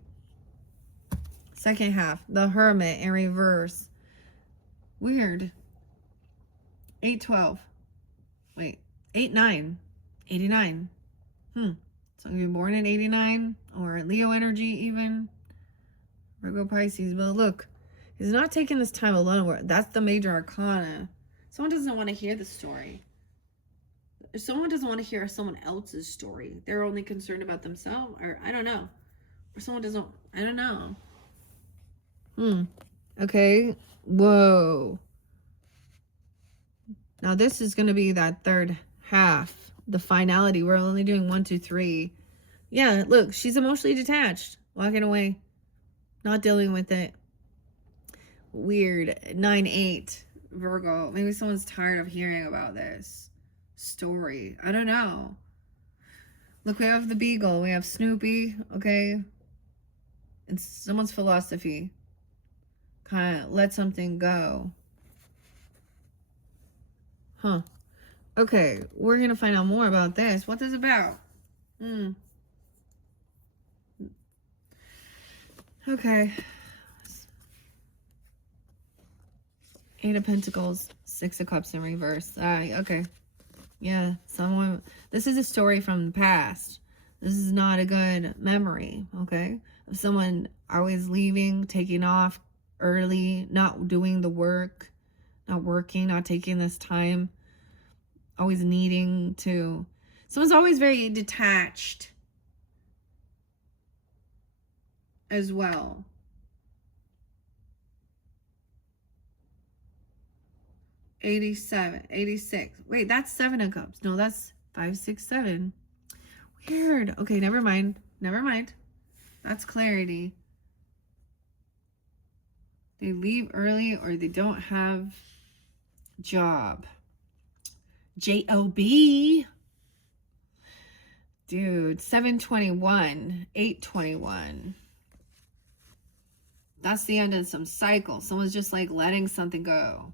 Second half, the Hermit in reverse. Weird. 812. Wait, 89. 89. So you're born in 89 or Leo energy even. Virgo, Pisces. But look, he's not taking this time alone. That's the major arcana. Someone doesn't want to hear the story. If someone doesn't want to hear someone else's story, they're only concerned about themselves, or I don't know. Or someone doesn't, I don't know. Okay. Whoa. Now this is going to be that third half, the finality. We're only doing 1, 2, 3. Yeah, look, she's emotionally detached, walking away, not dealing with it. Weird. 9, 8, Virgo. Maybe someone's tired of hearing about this story. I don't know. Look, we have the Beagle. We have Snoopy, okay? It's someone's philosophy. Kind of let something go. Okay, we're going to find out more about this. What is it about? Okay. 8 of Pentacles, 6 of Cups in reverse. Okay. Yeah, this is a story from the past. This is not a good memory, okay? Of someone always leaving, taking off early, not doing the work, not working, not taking this time, always needing to. Someone's always very detached as well. 87, 86. Wait, that's 7 of Cups. No, that's 5, 6, 7. Weird. Okay, never mind. Never mind. That's clarity. They leave early or they don't have job. J-O-B. Dude, 721, 821. That's the end of some cycle. Someone's just like letting something go.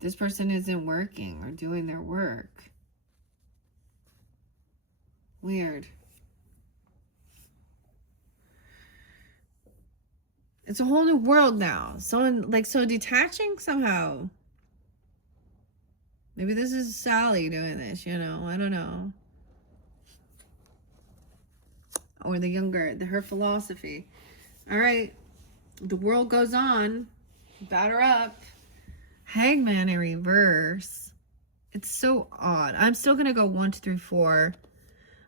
This person isn't working or doing their work. Weird. It's a whole new world now. Someone like so detaching somehow. Maybe this is Sally doing this, you know. I don't know. Or the younger, her philosophy. All right. The world goes on. Batter up. Hangman in reverse. It's so odd. I'm still going to go 1, 2, 3, 4.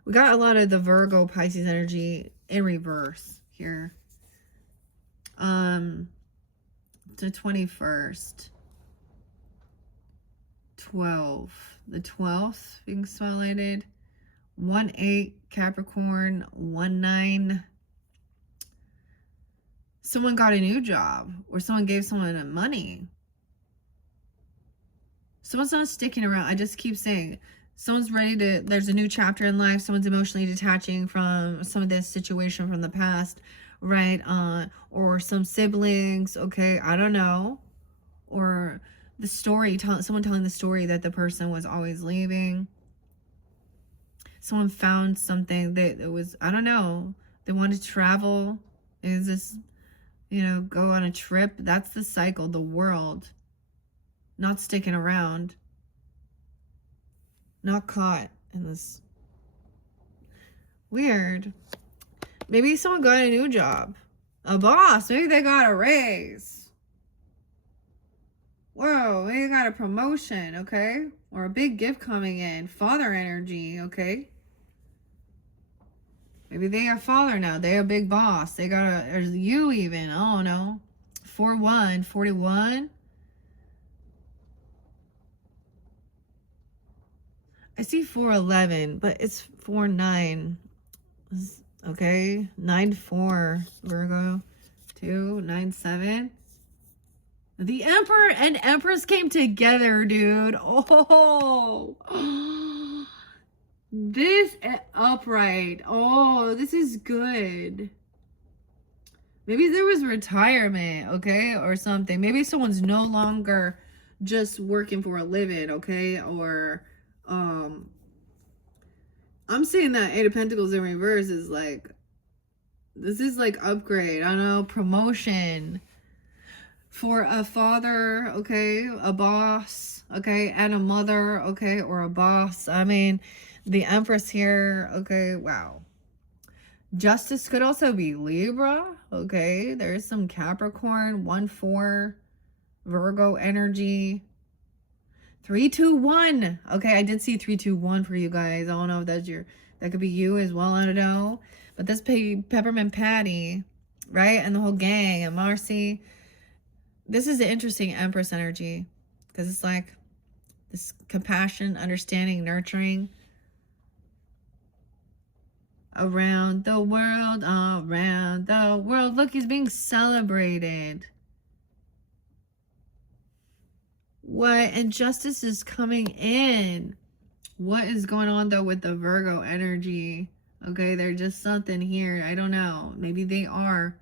We got a lot of the Virgo, Pisces energy in reverse here. The 21st. 12. The 12th being spotlighted. 1, 8, Capricorn. 1, 9. Someone got a new job. Or someone gave someone money. Someone's not sticking around. I just keep saying, someone's ready to, there's a new chapter in life. Someone's emotionally detaching from some of this situation from the past, right? Or some siblings, okay? I don't know. Or the story, someone telling the story that the person was always leaving. Someone found something that it was, I don't know. They wanted to travel. Is this, you know, go on a trip? That's the cycle, the world. Not sticking around. Not caught in this. Weird. Maybe someone got a new job. A boss. Maybe they got a raise. Whoa, maybe they got a promotion, okay? Or a big gift coming in. Father energy, okay? Maybe they are father now. They a big boss. They got a, or you even. I don't know. 4-1, 41. I see 411, but it's 49. Okay, 9-4 Virgo, 2-9-7. The Emperor and Empress came together, dude. Oh, this upright. Oh, this is good. Maybe there was retirement, okay, or something. Maybe someone's no longer just working for a living, okay, or I'm seeing that Eight of Pentacles in reverse is like, this is like upgrade, I don't know, promotion for a father, okay, a boss, okay, and a mother, okay, or a boss. I mean, the Empress here, okay, wow. Justice could also be Libra, okay, there's some Capricorn, 1-4, Virgo energy. 3-2-1. Okay, I did see 3-2-1 for you guys. I don't know if that's that could be you as well. I don't know. But this Peppermint Patty, right? And the whole gang and Marcy. This is an interesting Empress energy. Because it's like this compassion, understanding, nurturing. Around the world, around the world. Look, he's being celebrated. What? And justice is coming in. What is going on though with the Virgo energy? Okay, there's just something here. I don't know. Maybe they are.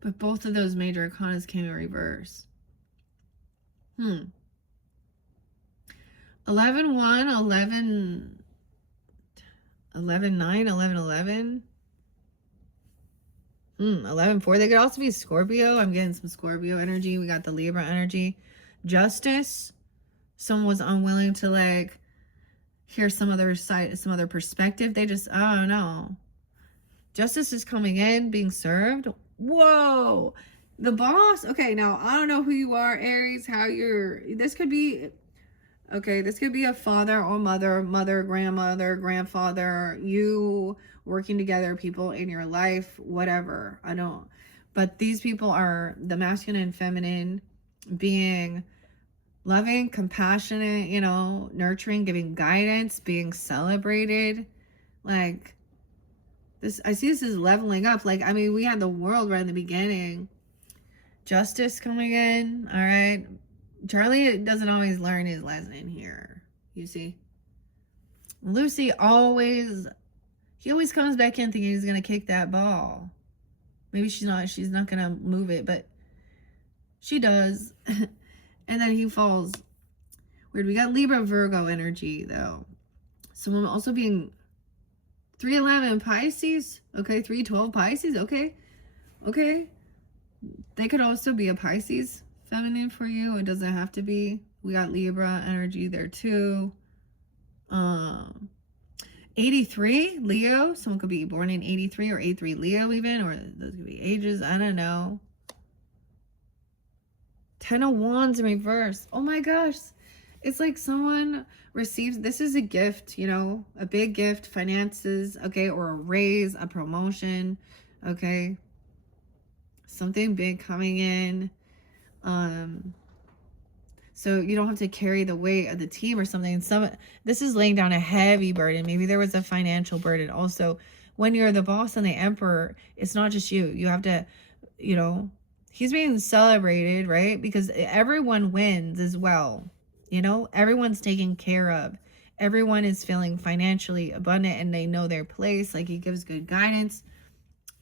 But both of those major arcanas came in reverse. 11-1, 11-9, 11-11. 11-4. They could also be Scorpio. I'm getting some Scorpio energy. We got the Libra energy. Justice. Someone was unwilling to like hear some other side, some other perspective. They just, I don't know. Justice is coming in, being served. Whoa. The boss. Okay, now I don't know who you are, Aries, how you're, this could be, okay, this could be a father or mother, grandmother, grandfather, you working together, people in your life, whatever. I don't, but these people are the masculine and feminine being loving, compassionate, you know, nurturing, giving guidance, being celebrated. Like this, I see this is leveling up. Like, I mean, we had the world right in the beginning. Justice coming in. All right. Charlie doesn't always learn his lesson here. You see? Lucy always, he always comes back in thinking he's going to kick that ball. Maybe she's not going to move it, but she does. And then he falls. Weird. We got Libra Virgo energy, though. Someone also being 3-11 Pisces. Okay, 3-12 Pisces. Okay. Okay. They could also be a Pisces feminine for you. It doesn't have to be. We got Libra energy there, too. 83 Leo. Someone could be born in 83 or 83 Leo even. Or those could be ages. I don't know. 10 of Wands in reverse. Oh my gosh. It's like someone receives, this is a gift, you know, a big gift, finances, okay, or a raise, a promotion, okay. Something big coming in. So you don't have to carry the weight of the team or something. This is laying down a heavy burden. Maybe there was a financial burden. Also, when you're the boss and the emperor, it's not just you. You have to, you know, he's being celebrated, right? Because everyone wins as well. You know, everyone's taken care of. Everyone is feeling financially abundant and they know their place. Like he gives good guidance.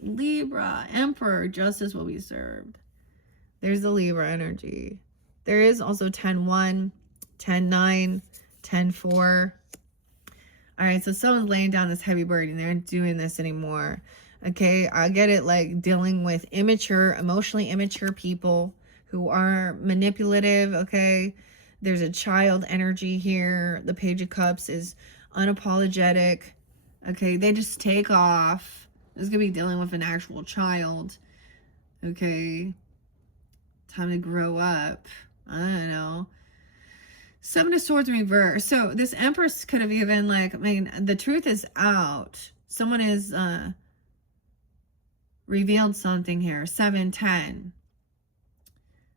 Libra, Emperor, justice will be served. There's the Libra energy. There is also 10-1, 10-9, 10-4. All right, so someone's laying down this heavy burden. They're not doing this anymore. Okay, I get it, like dealing with immature, emotionally immature people who are manipulative, okay? There's a child energy here. The Page of Cups is unapologetic. Okay, they just take off. This is going to be dealing with an actual child. Okay, time to grow up. I don't know. 7 of Swords in reverse. So this Empress could have even like, I mean, the truth is out. Someone is revealed something here. 7-10.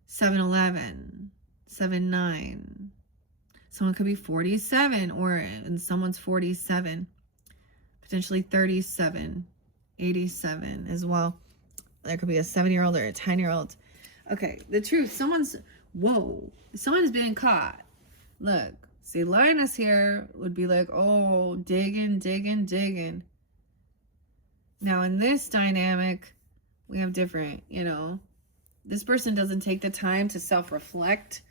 7-11. 7-9. Someone could be 47 or and someone's 47. Potentially 37. 87 as well. There could be a 7-year-old or a 10-year-old. Okay, the truth. Someone's being caught. Look, see, Linus here would be like, oh, digging. Now in this dynamic, we have different, this person doesn't take the time to self-reflect.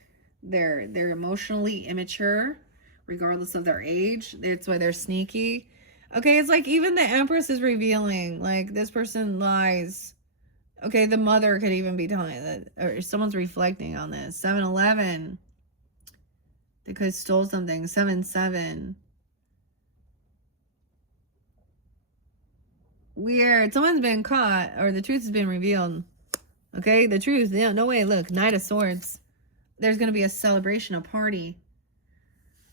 They're emotionally immature, regardless of their age. That's why they're sneaky. Okay, it's like even the Empress is revealing, like, this person lies. Okay, the mother could even be telling that, or someone's reflecting on this. 7-Eleven. They could have stole something. 7-7. Weird. Someone's been caught, or the truth has been revealed. Okay, the truth. Yeah, no way. Look, Knight of Swords. There's going to be a celebration, a party.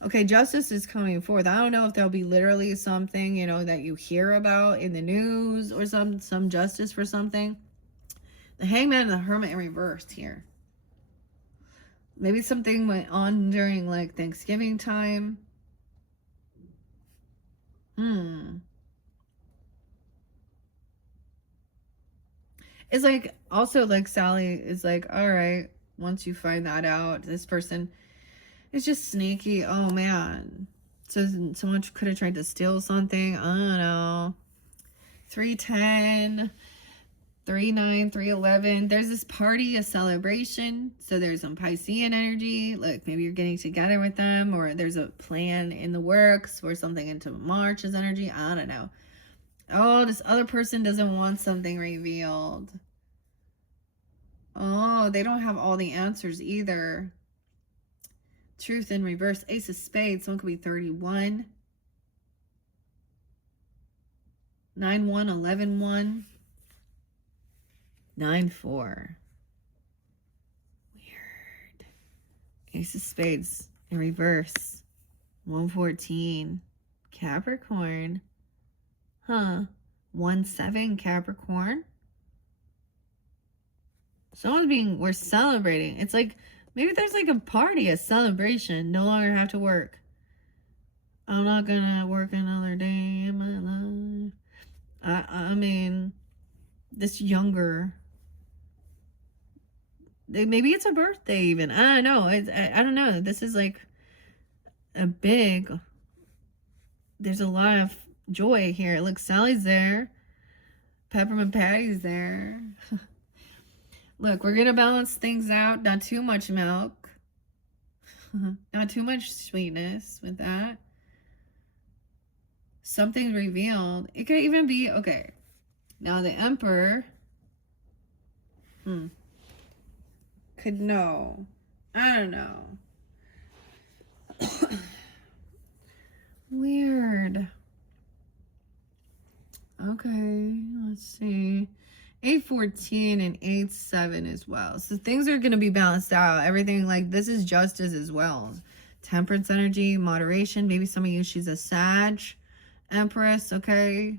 Okay, justice is coming forth. I don't know if there'll be literally something, that you hear about in the news, or some justice for something. The Hangman and the Hermit in reverse here. Maybe something went on during, like, Thanksgiving time. It's like, also, like, Sally is like, all right, once you find that out, this person is just sneaky. Oh, man. So someone could have tried to steal something. I don't know. 310, 3-9, 3-11. There's this party, a celebration. So there's some Piscean energy. Like, maybe you're getting together with them, or there's a plan in the works for something into March's energy. I don't know. Oh, this other person doesn't want something revealed. Oh, they don't have all the answers either. Truth in reverse. Ace of Spades. Someone could be 31. 9-1, 11-1. 9-4. Weird. Ace of Spades in reverse. 114. Capricorn. Huh. 1-7 Capricorn. We're celebrating. It's like, maybe there's like a party, a celebration. No longer have to work. I'm not gonna work another day in my life. I mean, this younger, maybe it's a birthday even. I don't know. I don't know. This is like there's a lot of joy here. Look, Sally's there. Peppermint Patty's there. Look, we're going to balance things out. Not too much milk. Not too much sweetness with that. Something's revealed. It could even be, okay. Now the Emperor. Could know. I don't know. Weird. Okay, let's see. 8-14 and 8-7 as well. So things are going to be balanced out. Everything, like, this is justice as well. Temperance energy, moderation. Maybe some of you, she's a Sag Empress, okay?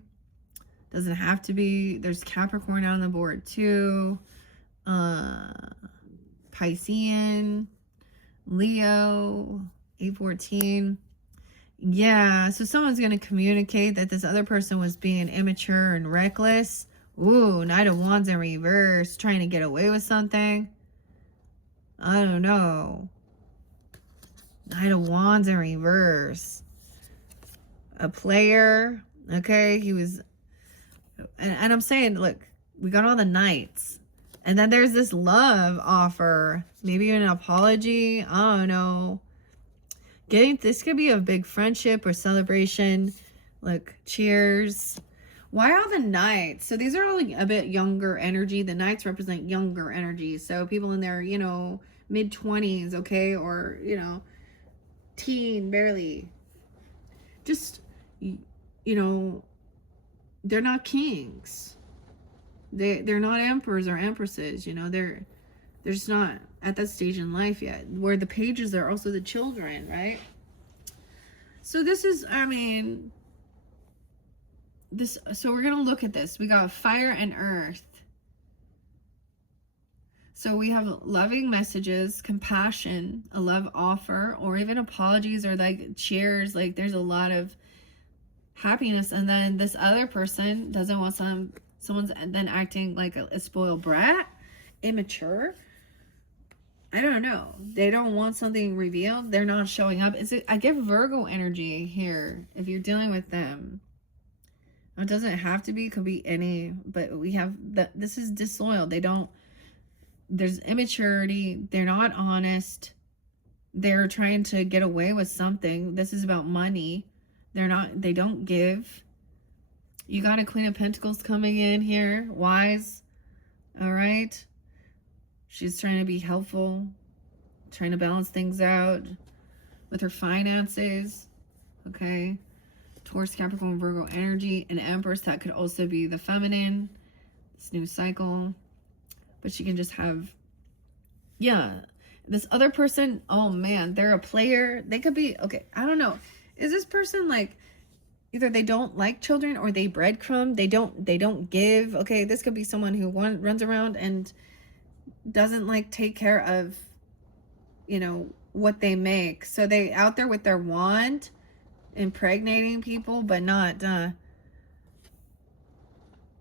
Doesn't have to be. There's Capricorn on the board too. Piscean, Leo, 8-14. Yeah, so someone's going to communicate that this other person was being immature and reckless. Ooh, Knight of Wands in reverse, trying to get away with something. I don't know. Knight of Wands in reverse. A player, okay? He was, and I'm saying, look, we got all the knights. And then there's this love offer. Maybe an apology. I don't know. This could be a big friendship or celebration. Look, cheers. Why all the knights? So these are all a bit younger energy. The knights represent younger energy. So people in their, mid-20s, okay? Or, teen, barely. Just, they're not kings. They're not emperors or empresses, they're just not at that stage in life yet. Where the pages are also the children, right? So this is, so we're going to look at this. We got fire and earth. So we have loving messages, compassion, a love offer, or even apologies, or like cheers. Like there's a lot of happiness. And then this other person doesn't want someone's then acting like a spoiled brat, immature. I don't know. They don't want something revealed. They're not showing up. I get Virgo energy here if you're dealing with them. It doesn't have to be, it could be any, but we have that. This is disloyal. They don't, there's immaturity. They're not honest. They're trying to get away with something. This is about money. They don't give. You got a Queen of Pentacles coming in here, wise. All right. She's trying to be helpful, trying to balance things out with her finances. Okay. Taurus, Capricorn, Virgo energy. An Empress, that could also be the feminine. This new cycle. But she can just have, yeah. This other person, oh man, they're a player. They could be, okay, I don't know. Is this person like, either they don't like children or they breadcrumb. They don't give. Okay, this could be someone who runs around and doesn't like take care of, you know, what they make. So they out there with their wand impregnating people, but not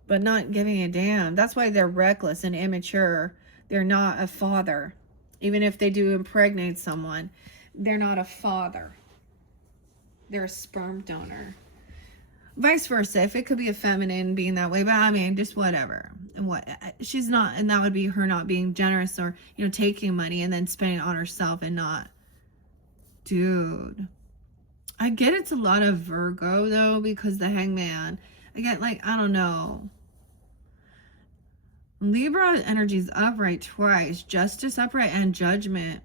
giving a damn. That's why they're reckless and immature. They're not a father. Even if they do impregnate someone, they're not a father. They're a sperm donor. Vice versa, if it could be a feminine being that way, but I mean, just whatever. And what she's not, and that would be her not being generous, or, you know, taking money and then spending it on herself and not. Dude, I get it's a lot of Virgo though, because the Hangman, I get like, I don't know. Libra energy is upright twice, Justice upright and Judgment.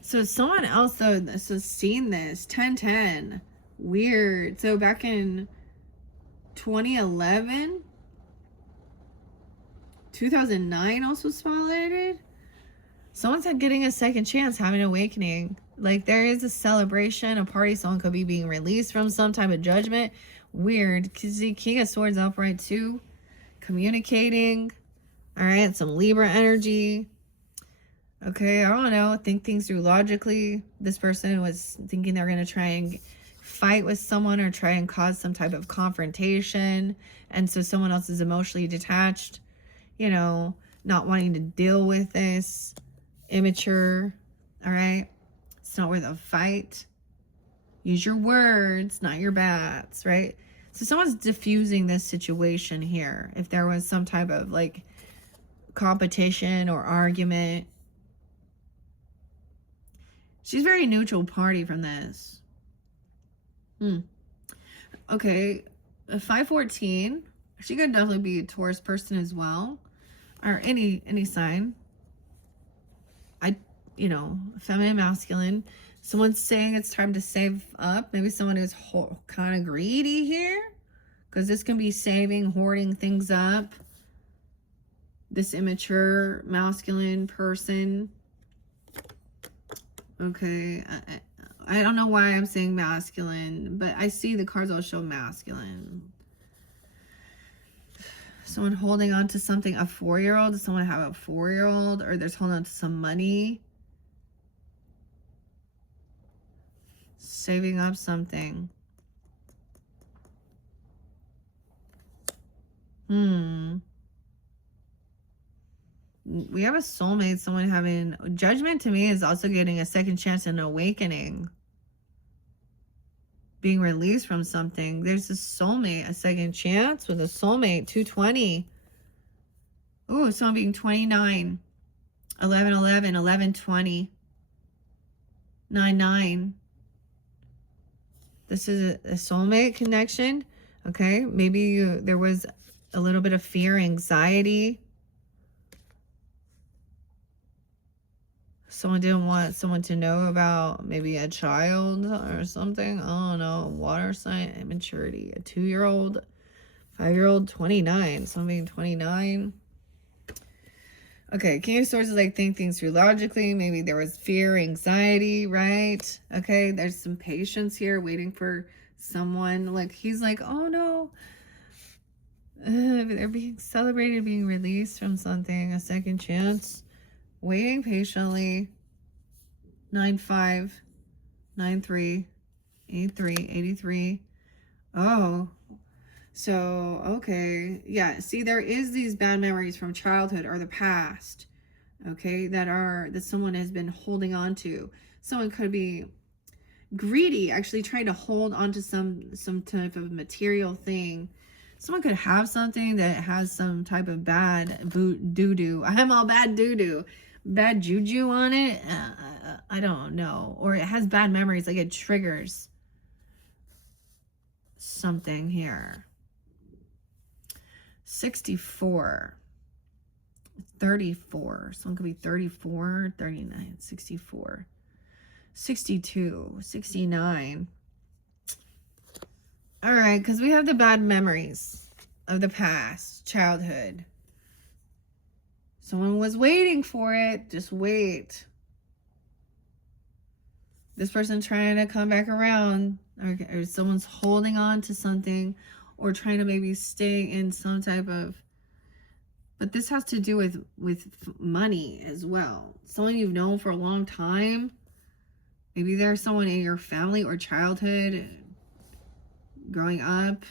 So someone else though, this has seen this 1010. Weird. So back in 2011, 2009 also spotlighted. Someone's getting a second chance, having an awakening. Like there is a celebration, a party. Someone could be being released from some type of judgment. Weird. Because the King of Swords upright too. Communicating. All right. Some Libra energy. Okay. I don't know. Think things through logically. This person was thinking they're going to try and fight with someone or try and cause some type of confrontation. And so someone else is emotionally detached. You know, not wanting to deal with this. Immature. All right. It's not worth a fight. Use your words, not your bats, right? So someone's diffusing this situation here. If there was some type of like competition or argument. She's very neutral party from this. Okay. 514. She could definitely be a Taurus person as well. Or any sign. You know, feminine, masculine. Someone's saying it's time to save up. Maybe someone who's kind of greedy here. Because this can be saving, hoarding things up. This immature, masculine person. Okay. I don't know why I'm saying masculine. But I see the cards all show masculine. Someone holding on to something. A 4-year-old. Does someone have a 4-year-old? Or they're holding on to some money. Saving up something. We have a soulmate, someone having judgment. To me is also getting a second chance and awakening. Being released from something. There's a soulmate, a second chance with a soulmate. 220. Oh, someone being 29. 1111, 1120. 99. This is a soulmate connection. Okay. Maybe there was a little bit of fear, anxiety. Someone didn't want someone to know about maybe a child or something. I don't know. Water sign, immaturity. A 2-year-old, 5-year-old, 29. Someone being 29. Okay, King of Swords is like think things through logically. Maybe there was fear, anxiety, right? Okay, there's some patience here, waiting for someone. Like he's like, oh no, they're being celebrated, being released from something, a second chance, waiting patiently. 95, 93, 83, 83. Oh. So, okay. Yeah, see, there is these bad memories from childhood or the past, okay, that someone has been holding on to. Someone could be greedy, actually trying to hold on to some type of material thing. Someone could have something that has some type of bad doo-doo. I'm all bad doo-doo. Bad juju on it. I don't know. Or it has bad memories. Like it triggers something here. 64. 34. Someone could be 34, 39, 64. 62, 69. All right, because we have the bad memories of the past, childhood. Someone was waiting for it. Just wait. This person's trying to come back around, or someone's holding on to something, or trying to maybe stay in some type of, but this has to do with money as well. Someone you've known for a long time. Maybe there's someone in your family or childhood, growing up.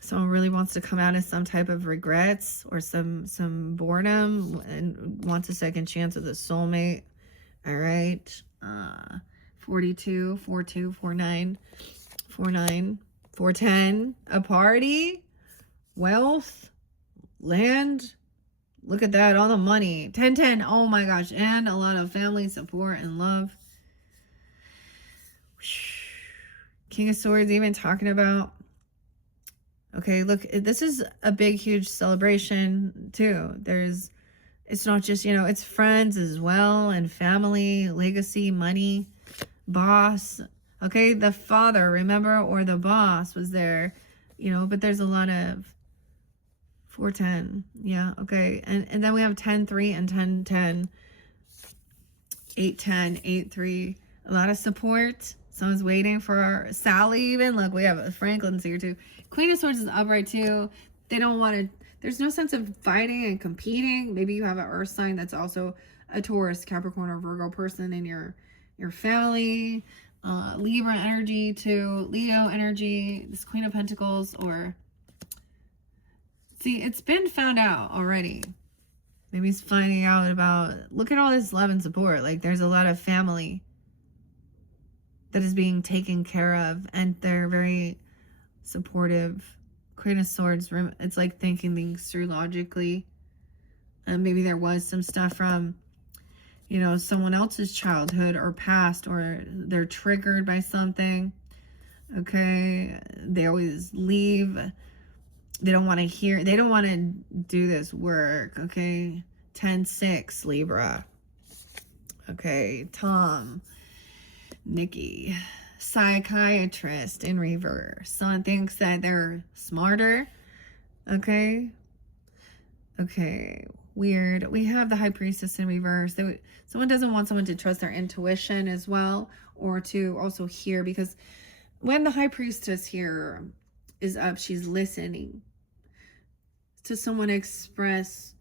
Someone really wants to come out of some type of regrets or some boredom and wants a second chance with a soulmate. All right. 42, 42, 49, 49, 410. A party, wealth, land. Look at that, all the money. 1010. Oh my gosh. And a lot of family support and love. King of Swords even talking about, okay, look, this is a big, huge celebration too. It's not just, it's friends as well, and family, legacy, money, boss. Okay, the father, remember, or the boss was there, but there's a lot of 410. Yeah, okay. And then we have 10-3 and 10-10. 8-10, 8-3. A lot of support. Someone's waiting for our Sally even. Look, we have Franklin's here too. Queen of Swords is upright too. They don't want to, there's no sense of fighting and competing. Maybe you have an earth sign that's also a Taurus, Capricorn, or Virgo person in your family. Libra energy too. Leo energy. This Queen of Pentacles, or see, it's been found out already. Maybe he's finding out about, look at all this love and support. Like there's a lot of family that is being taken care of, and they're very supportive. Queen of Swords, it's like thinking things through logically. And maybe there was some stuff from, someone else's childhood or past, or they're triggered by something. Okay. They always leave. They don't want to hear, they don't want to do this work. Okay. 10-6, Libra. Okay. Tom. Nikki. Psychiatrist in reverse. Someone thinks that they're smarter. Okay. Okay. Weird. We have the High Priestess in reverse. Someone doesn't want someone to trust their intuition as well, or to also hear, because when the High Priestess here is up, she's listening to someone express,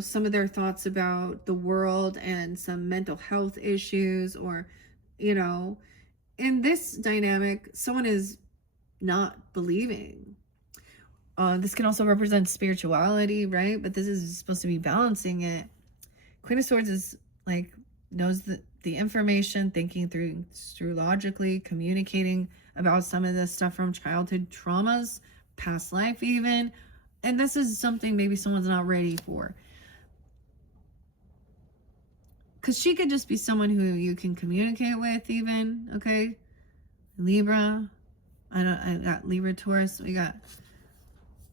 some of their thoughts about the world and some mental health issues, or, in this dynamic, someone is not believing. This can also represent spirituality, right? But this is supposed to be balancing it. Queen of Swords is like, knows the information, thinking through logically, communicating about some of this stuff from childhood traumas, past life even. And this is something maybe someone's not ready for. Because she could just be someone who you can communicate with even, okay? Libra. I got Libra, Taurus. We got,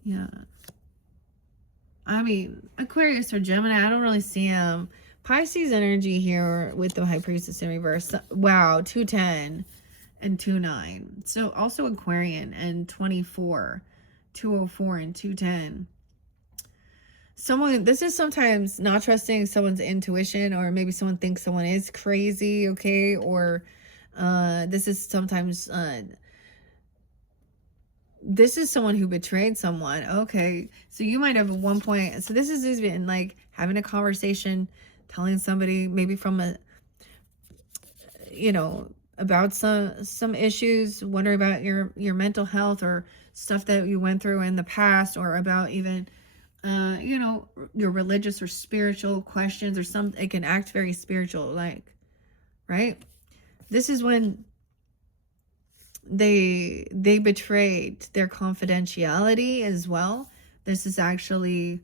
yeah. I mean, Aquarius or Gemini, I don't really see them. Pisces energy here with the High Priestess in reverse. Wow, 210 and 29. So also Aquarian and 24, 204 and 210. This is sometimes not trusting someone's intuition, or maybe someone thinks someone is crazy, okay? Or this is sometimes, this is someone who betrayed someone, okay? So you might have at one point, so this is even like having a conversation, telling somebody maybe from a, about some issues, wondering about your mental health or stuff that you went through in the past, or about even your religious or spiritual questions, or something. It can act very spiritual, like, right? This is when they betrayed their confidentiality as well. This is actually,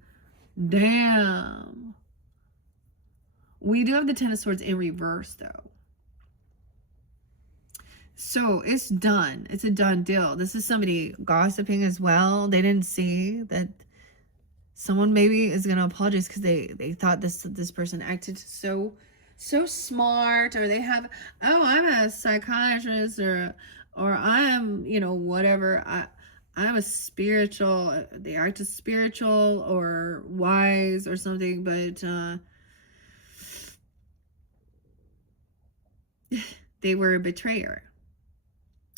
damn. We do have the Ten of Swords in reverse, though. So it's done. It's a done deal. This is somebody gossiping as well. They didn't see that someone maybe is going to apologize because they thought this person acted so smart, or they have, oh, I'm a psychiatrist, or I'm, you know, whatever. I'm a spiritual. They act as spiritual or wise or something, but they were a betrayer.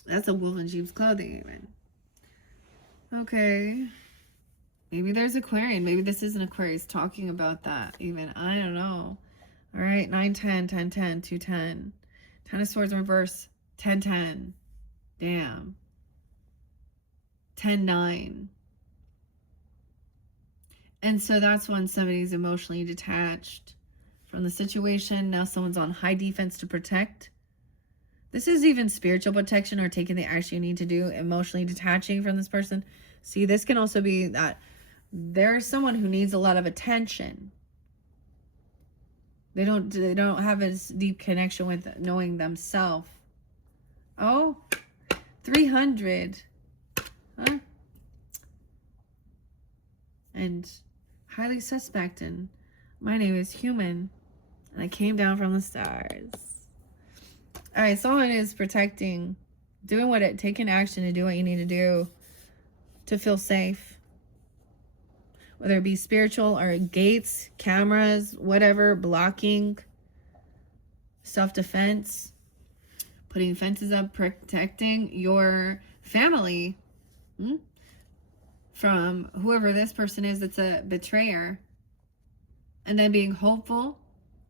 That's a wolf in sheep's clothing, even. Okay. Maybe there's Aquarian. Maybe this is an Aquarius talking about that, even. I don't know. All right. 9, 10, 10, 10, 2, 10. 10 of Swords in reverse. 10, 10. Damn. 10, 9. And so that's when somebody's emotionally detached from the situation. Now someone's on high defense to protect. This is even spiritual protection or taking the action you need to do, emotionally detaching from this person. See, this can also be that there's someone who needs a lot of attention. They don't have a deep connection with knowing themselves. Oh, 300. Huh? And highly suspect, and my name is human, and I came down from the stars. All right, someone is protecting, taking action to do what you need to do to feel safe. Whether it be spiritual or gates, cameras, whatever, blocking, self-defense, putting fences up, protecting your family from whoever this person is that's a betrayer. And then being hopeful.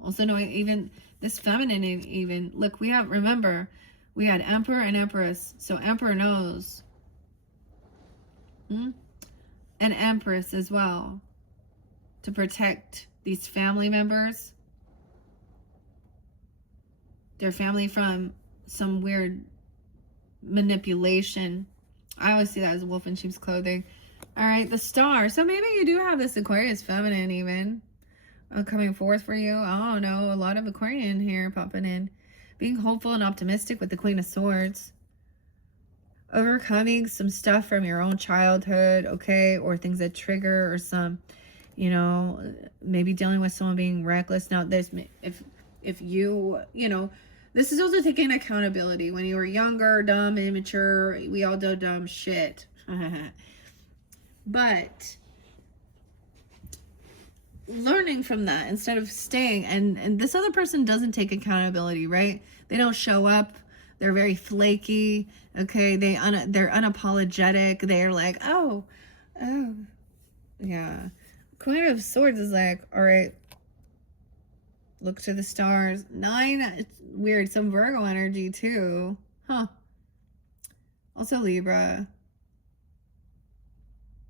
Also knowing even this feminine, even, look, remember, we had Emperor and Empress. So Emperor knows. And Empress as well. To protect these family members. Their family from some weird manipulation. I always see that as a wolf in sheep's clothing. All right, the Star. So maybe you do have this Aquarius feminine even. Coming forth for you. I don't know. A lot of Aquarian here popping in. Being hopeful and optimistic with the Queen of Swords. Overcoming some stuff from your own childhood, okay? Or things that trigger, or some, you know, maybe dealing with someone being reckless. Now, this, if you, you know, this is also taking accountability. When you were younger, dumb, immature, we all do dumb shit. But learning from that instead of staying, and this other person doesn't take accountability, right? They don't show up. They're very flaky, okay? They're unapologetic. They're like, oh, yeah. Queen of Swords is like, all right, look to the stars. 9, it's weird, some Virgo energy too, huh? Also Libra.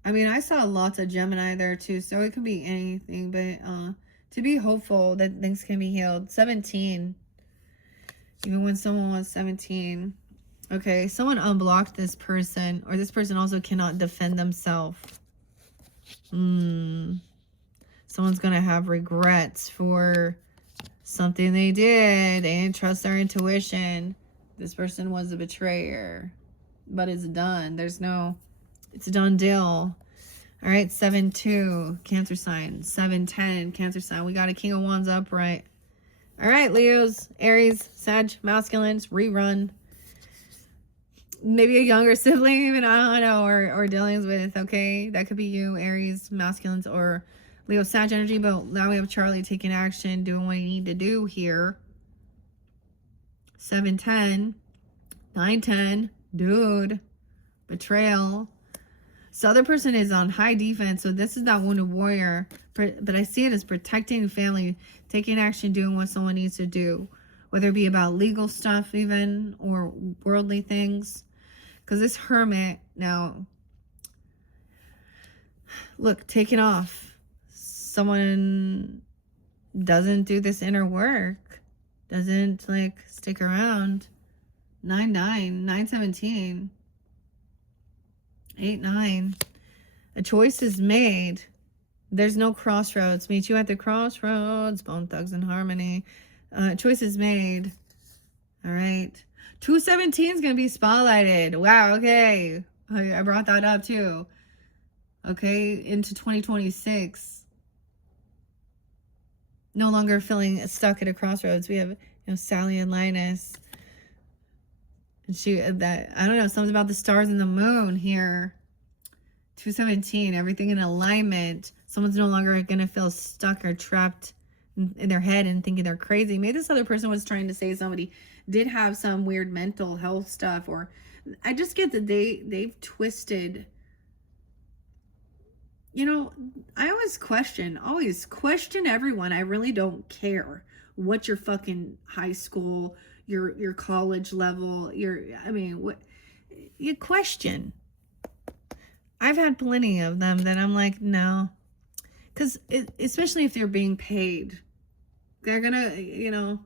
I mean, I saw lots of Gemini there too, so it could be anything, but to be hopeful that things can be healed. 17. Even when someone was 17. Okay, someone unblocked this person, or this person also cannot defend themselves. Someone's going to have regrets for something they did. They didn't trust their intuition. This person was a betrayer. But it's done. It's a done deal. All right, 7-2, Cancer sign. 7-10, Cancer sign. We got a King of Wands upright. All right, Leos, Aries, Sag, masculines, rerun. Maybe a younger sibling, even, I don't know, or dealings with, okay? That could be you, Aries, masculines, or Leo, Sag energy. But now we have Charlie taking action, doing what you need to do here. 7-10, 9-10, dude. Betrayal. So other person is on high defense. So this is that wounded warrior. But I see it as protecting family, taking action, doing what someone needs to do. Whether it be about legal stuff even, or worldly things. Because this hermit, now, look, taking off. Someone doesn't do this inner work. Doesn't, like, stick around. 9-9, 9-17, 8-9. A choice is made. There's no crossroads. Meet you at the crossroads. Bone Thugs and Harmony. Choice is made. All right. 217 is going to be spotlighted. Wow, okay. I brought that up too. Okay, into 2026. No longer feeling stuck at a crossroads. We have, Sally and Linus. And I don't know, something about the stars and the moon here. 217, everything in alignment. Someone's no longer going to feel stuck or trapped in their head and thinking they're crazy. Maybe this other person was trying to say somebody did have some weird mental health stuff, or I just get that they've twisted. I always question everyone. I really don't care what your fucking high school, your college level, what you question. I've had plenty of them that I'm like, no. Because especially if they're being paid, they're going to,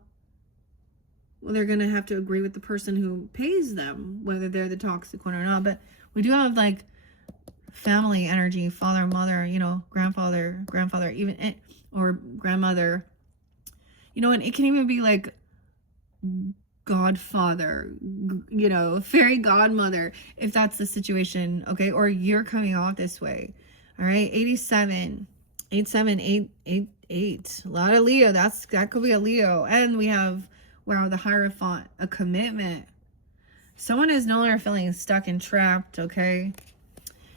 they're going to have to agree with the person who pays them, whether they're the toxic one or not. But we do have like family energy, father, mother, grandfather, even, or grandmother, and it can even be like godfather, fairy godmother, if that's the situation. Okay. Or you're coming off this way. All right. 87, 87, 888. A lot of Leo. That could be a Leo. And we have, wow, the Hierophant, a commitment. Someone is no longer feeling stuck and trapped. Okay.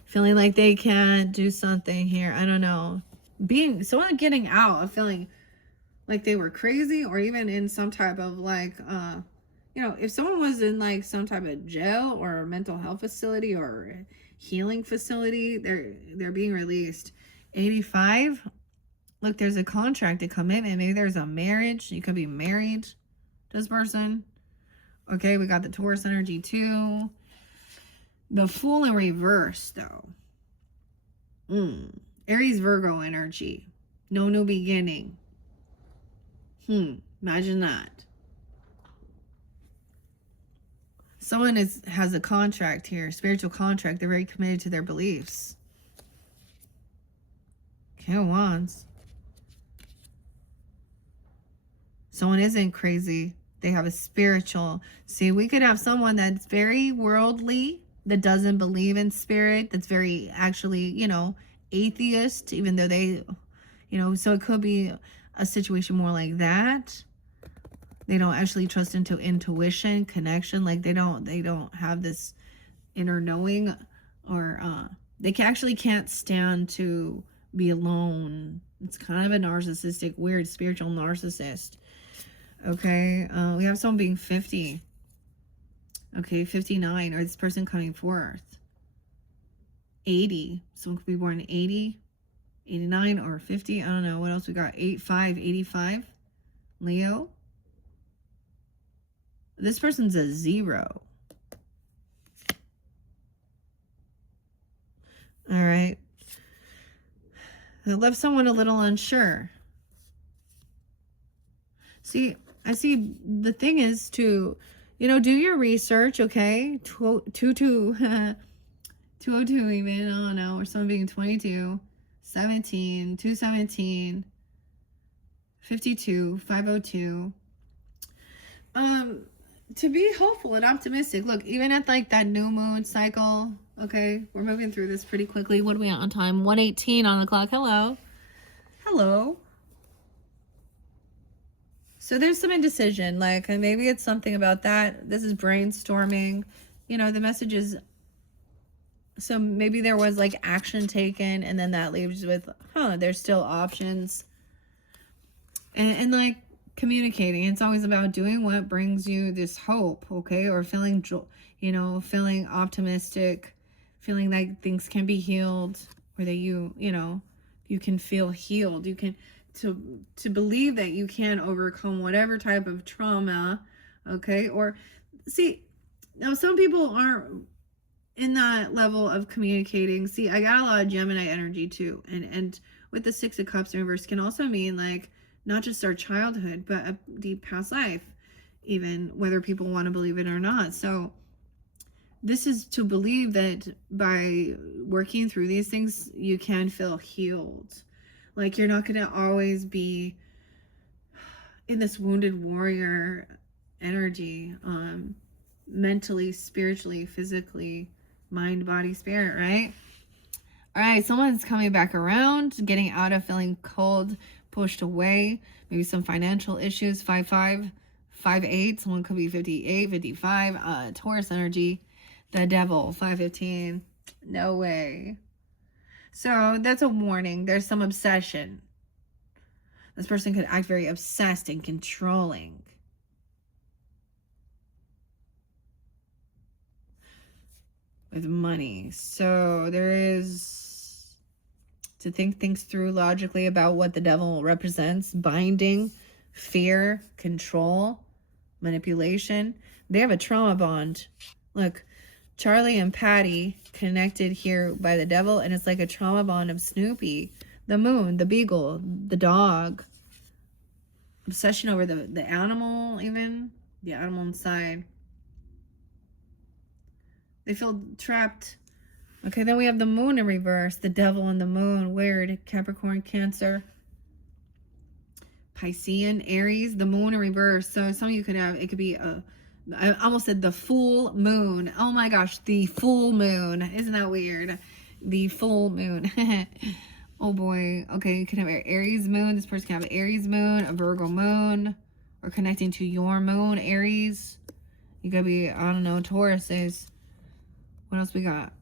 Feeling like they can't do something here. I don't know. Someone getting out of feeling like they were crazy, or even in some type of like, if someone was in like some type of jail or a mental health facility or healing facility, they're being released. 85. Look, there's a contract, a commitment. Maybe there's a marriage. You could be married to this person. Okay, we got the Taurus energy too. The Fool in reverse, though. Aries, Virgo energy. No new beginning. Imagine that. Someone has a contract here, spiritual contract. They're very committed to their beliefs. King of Wands. Someone isn't crazy. They have a spiritual. See, we could have someone that's very worldly, that doesn't believe in spirit, that's very actually, atheist, even though they, so it could be a situation more like that. They don't actually trust into intuition, connection. Like they don't have this inner knowing, or they actually can't stand to be alone. It's kind of a narcissistic, weird spiritual narcissist. Okay, we have someone being 50. Okay, 59, or this person coming forth. 80, someone could be born 80, 89, or 50. I don't know. What else we got? 85, 85. Leo. This person's a 0. All right. They left someone a little unsure. See, I see the thing is to, do your research, okay? 202 even, I don't know, or someone being 22, 17, 217, 52, 502. To be hopeful and optimistic. Look, even at like that new moon cycle, okay, we're moving through this pretty quickly. What are we at on time? 1:18 on the clock. Hello. So there's some indecision, like, and maybe it's something about that. This is brainstorming. The message is, so maybe there was like action taken, and then that leaves with, there's still options. And like communicating, it's always about doing what brings you this hope, okay? Or feeling, feeling optimistic, feeling like things can be healed, or that you can feel healed. You can, to believe that you can overcome whatever type of trauma, okay? Or see, now some people aren't in that level of communicating. See, I got a lot of Gemini energy too, and with the 6 of Cups in reverse can also mean like not just our childhood, but a deep past life. even whether people want to believe it or not. So this is to believe that by working through these things, you can feel healed. Like you're not going to always be in this wounded warrior energy, mentally, spiritually, physically, mind, body, spirit, right? All right, someone's coming back around, getting out of feeling cold, pushed away, maybe some financial issues. 5'5", 5'8", someone could be 58, 55, Taurus energy. The devil, 5'15", no way. So that's a warning. There's some obsession. This person could act very obsessed and controlling. With money. So there is to think things through logically about what the devil represents. Binding, fear, control, manipulation. They have a trauma bond. Look, Charlie and Patty connected here by the devil, and it's like a trauma bond of Snoopy, the moon, the beagle, the dog. Obsession over the animal, even. The animal inside. They feel trapped. Okay, then we have the moon in reverse. The devil and the moon. Weird. Capricorn, Cancer. Piscean, Aries. The moon in reverse. So some of you could have, it could be I almost said the full moon. Oh my gosh, the full moon. Isn't that weird? The full moon. Oh boy. Okay, you can have an Aries moon. This person can have an Aries moon, a Virgo moon, or connecting to your moon, Aries. You could be, I don't know, Tauruses. What else we got?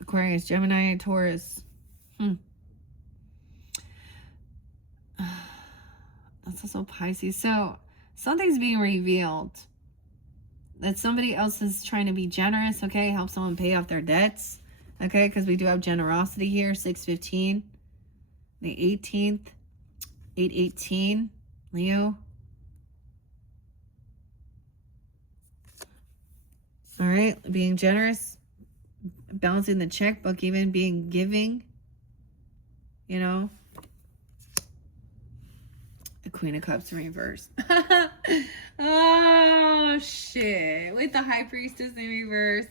Aquarius, Gemini, Taurus. That's also Pisces. So something's being revealed. That somebody else is trying to be generous, okay? Help someone pay off their debts, okay? Because we do have generosity here. 6/15. The 18th. 8/18. Leo. All right. Being generous. Balancing the checkbook, even being giving, you know. The Queen of Cups in reverse. Oh, shit. With the High Priestess in reverse.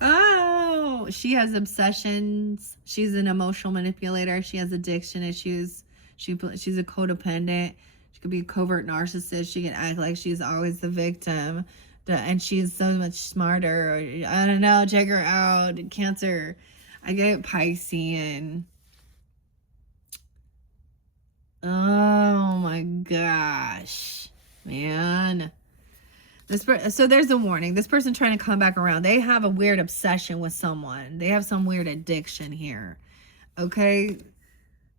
Oh, she has obsessions. She's an emotional manipulator. She has addiction issues. She's a codependent. She could be a covert narcissist. She can act like she's always the victim. And she's so much smarter. I don't know. Check her out. Cancer. I get Piscean. Oh my gosh. Man. So there's a warning. This person trying to come back around. They have a weird obsession with someone. They have some weird addiction here. Okay?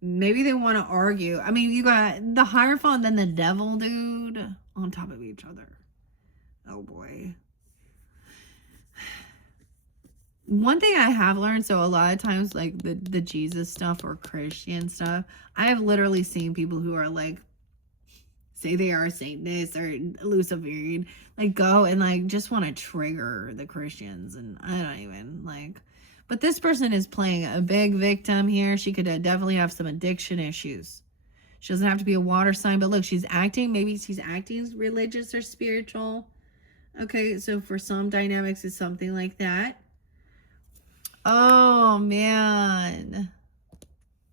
Maybe they want to argue. I mean, you got the Hierophant and then the devil, dude, on top of each other. Oh boy. One thing I have learned, so a lot of times like the Jesus stuff or Christian stuff, I have literally seen people who are like, say they are Satanists or Luciferian, like go and like just want to trigger the Christians, and I don't even like. But this person is playing a big victim here. She could definitely have some addiction issues. She doesn't have to be a water sign, but look, she's acting. Maybe she's acting religious or spiritual. Okay, so for some dynamics, it's something like that. Oh, man.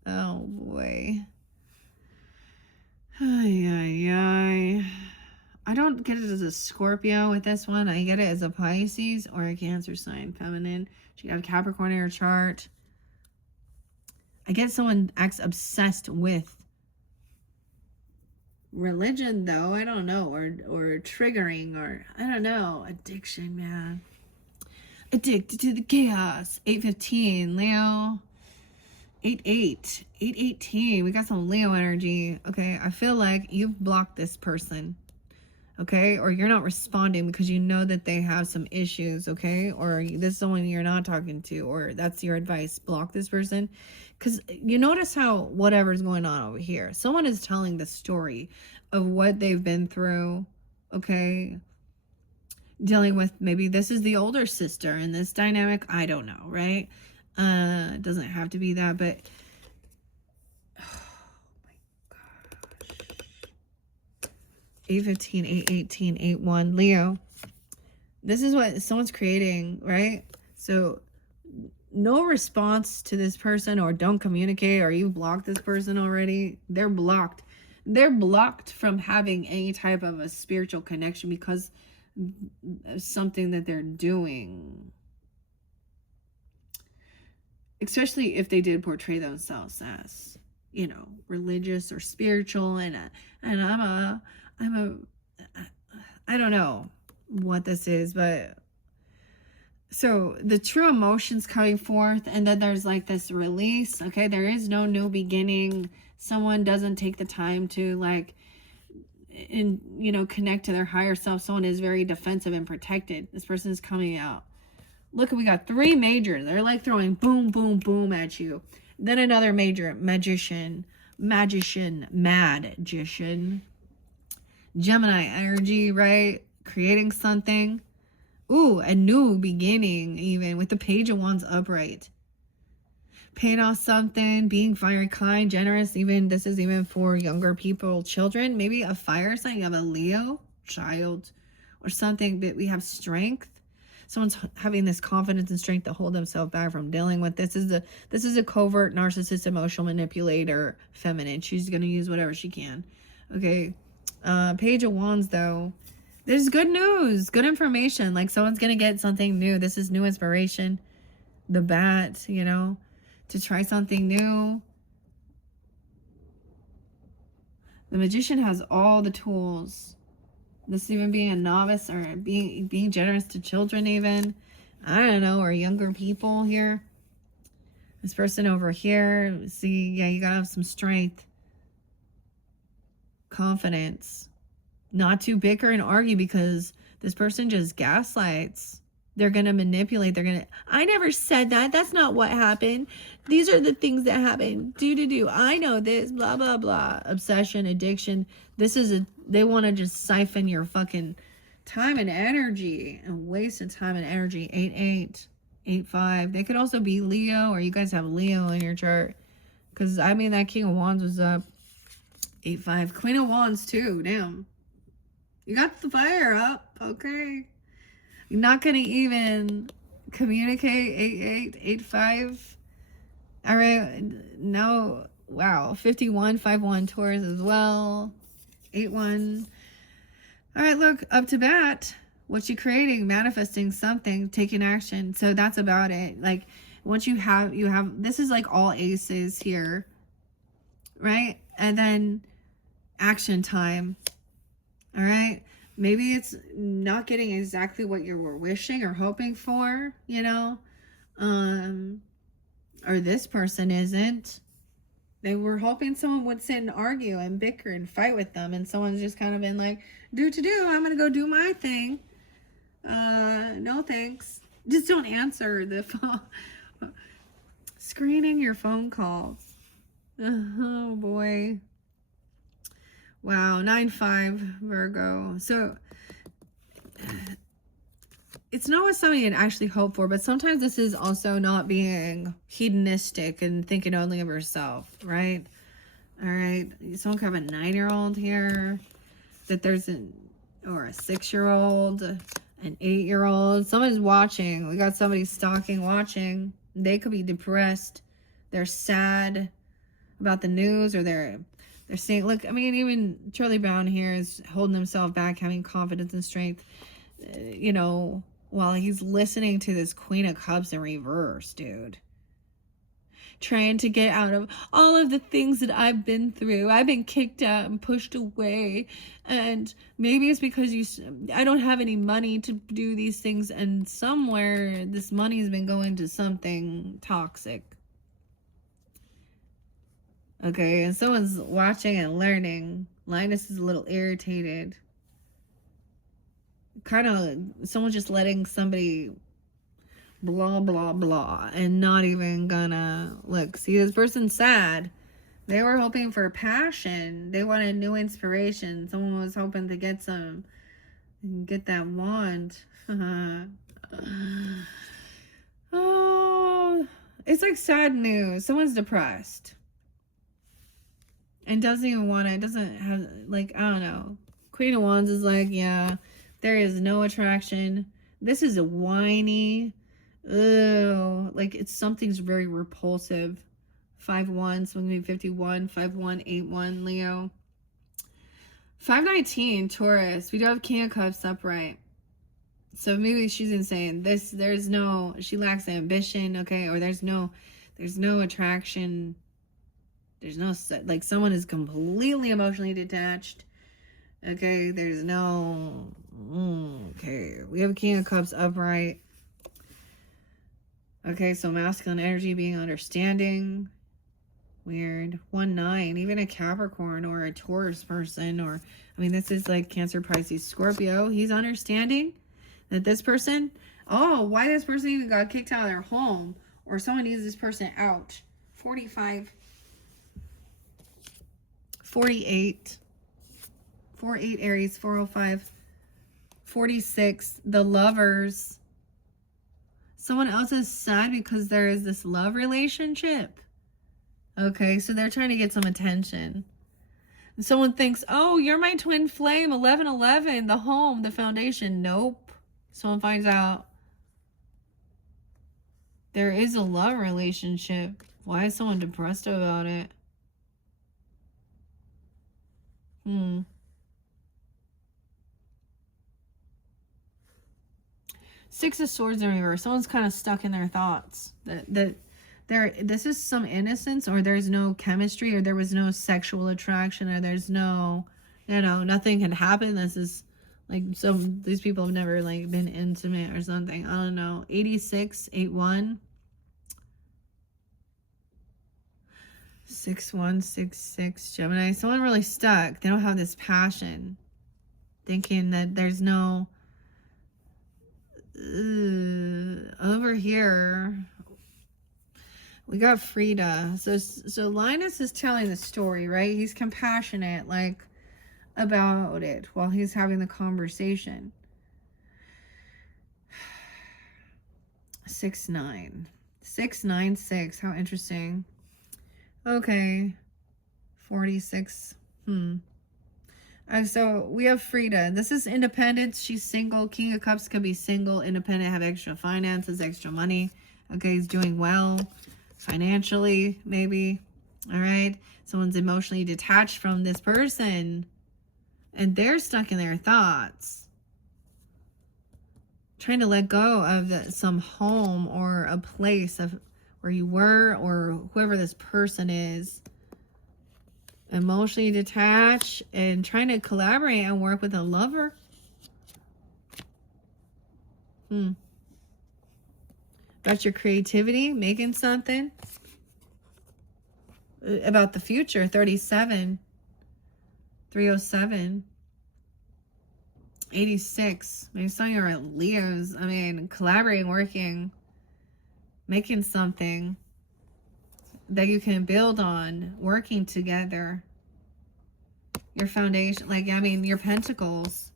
Oh, boy. Ay, ay, ay. I don't get it as a Scorpio with this one. I get it as a Pisces or a Cancer sign, feminine. She got a Capricorn in her chart. I get someone acts obsessed with religion, though. I don't know. Or triggering, or I don't know. Addiction, man. Addicted to the chaos. 8/15, Leo. 8/8. 8/18. We got some Leo energy. Okay, I feel like you've blocked this person. Okay, or you're not responding because you know that they have some issues. Okay, or this is someone you're not talking to, or that's your advice. Block this person. Because you notice how whatever's going on over here, someone is telling the story of what they've been through. Okay, dealing with, maybe this is the older sister in this dynamic. I don't know, right? It doesn't have to be that, but oh my gosh. 8:15, 8:18, 8:1. Leo, this is what someone's creating, right? So no response to this person, or don't communicate, or you blocked this person already. They're blocked. They're blocked from having any type of a spiritual connection because of something that they're doing. Especially if they did portray themselves as, you know, religious or spiritual, and I don't know what this is, but so the true emotions coming forth, and then there's like this release. Okay, there is no new beginning. Someone doesn't take the time to like, you know, connect to their higher self. Someone is very defensive and protected. This person is coming out. Look, we got 3 majors. They're like throwing boom, boom, boom at you. Then another major, magician, Gemini energy, right? Creating something. Ooh, a new beginning, even with the Page of Wands upright. Paying off something, being very kind, generous. Even this is even for younger people, children. Maybe a fire sign. You have a Leo child or something, but we have strength. Someone's having this confidence and strength to hold themselves back from dealing with this. This is a covert narcissist, emotional manipulator, feminine. She's gonna use whatever she can. Okay. Page of Wands though. There's good news, good information. Like someone's gonna get something new. This is new inspiration. The bat, you know, to try something new. The magician has all the tools. This even being a novice, or being generous to children, even, I don't know, or younger people here. This person over here, see, yeah, you gotta have some strength, confidence, not to bicker and argue, because this person just gaslights. They're gonna manipulate. They're gonna, I never said that. That's not what happened. These are the things that happen. I know this, blah, blah, blah. Obsession, addiction. They want to just siphon your fucking time and energy, and waste of time and energy. 8-8, 8-5. They could also be Leo, or you guys have Leo in your chart. Because, I mean, that King of Wands was up. 8-5. Queen of Wands, too. Damn. You got the fire up. Okay. You're not going to even communicate. 8-8, 8-5. All right. No. Wow. 51, 5-1 Taurus as well. 8-1. All right, look, up to bat. What you creating, manifesting something, taking action. So that's about it. Like, once you have, this is like all aces here, right? And then action time. All right. Maybe it's not getting exactly what you were wishing or hoping for, you know, or this person isn't. They were hoping someone would sit and argue and bicker and fight with them, and someone's just kind of been like, I'm gonna go do my thing. No thanks. Just don't answer the phone. Screening your phone calls. Oh boy. Wow, 9-5 Virgo. So it's not what somebody can actually hope for, but sometimes this is also not being hedonistic and thinking only of yourself, right? All right. Someone could have a 9-year-old here, that there's a 6-year-old, an 8-year-old. Someone's watching. We got somebody stalking, watching. They could be depressed. They're sad about the news, or they're saying, look, I mean, even Charlie Brown here is holding himself back, having confidence and strength, you know, while he's listening to this Queen of Cups in reverse, dude. Trying to get out of all of the things that I've been through. I've been kicked out and pushed away. And maybe it's because I don't have any money to do these things. And somewhere this money has been going to something toxic. Okay, and someone's watching and learning. Linus is a little irritated. Kind of, someone's just letting somebody blah, blah, blah, and not even gonna look. See, this person's sad. They were hoping for passion. They wanted new inspiration. Someone was hoping to get that wand. Oh, it's like sad news. Someone's depressed and doesn't even want it. Doesn't have, like, I don't know. Queen of Wands is like, yeah, there is no attraction. This is a whiny. Ugh, like it's something's very repulsive. 5-1, so I'm gonna be 51, 5-1, 8-1, Leo. 5-19, Taurus. We do have King of Cups upright. So maybe she's insane. There's no, she lacks ambition, okay? Or there's no attraction. There's no, like someone is completely emotionally detached. Okay, there's no, okay. We have King of Cups upright. Okay, so masculine energy being understanding. Weird. 1-9, even a Capricorn or a Taurus person, or, I mean, this is like Cancer, Pisces, Scorpio. He's understanding that this person, oh, why this person even got kicked out of their home, or someone needs this person out. 45, 48, 48 Aries, 405, 46, the Lovers. Someone else is sad because there is this love relationship. Okay, so they're trying to get some attention. Someone thinks, oh, you're my twin flame, 1111, the home, the foundation. Nope. Someone finds out there is a love relationship. Why is someone depressed about it? Six of Swords in reverse. Someone's kind of stuck in their thoughts. This is some innocence, or there's no chemistry, or there was no sexual attraction, or there's no, nothing can happen. This is like, these people have never like been intimate or something. I don't know. 86, 8-1. 6-1, 6-6, Gemini. Someone really stuck. They don't have this passion. Thinking that there's no, over here we got Frida. So Linus is telling the story, right? He's compassionate, like, about it while he's having the conversation. 6-9, 6-9-6. How interesting. Okay. 46. So we have Frida. This is independence. She's single. King of Cups could be single, independent, have extra finances, extra money. Okay, he's doing well financially, maybe. All right. Someone's emotionally detached from this person, and they're stuck in their thoughts, trying to let go of some home or a place of where you were, or whoever this person is. Emotionally detached and trying to collaborate and work with a lover. About your creativity, making something. About the future. 37, 307, 86. Maybe some of you are Leos. I mean, collaborating, working, making something that you can build on, working together. Your foundation, like, I mean, your pentacles.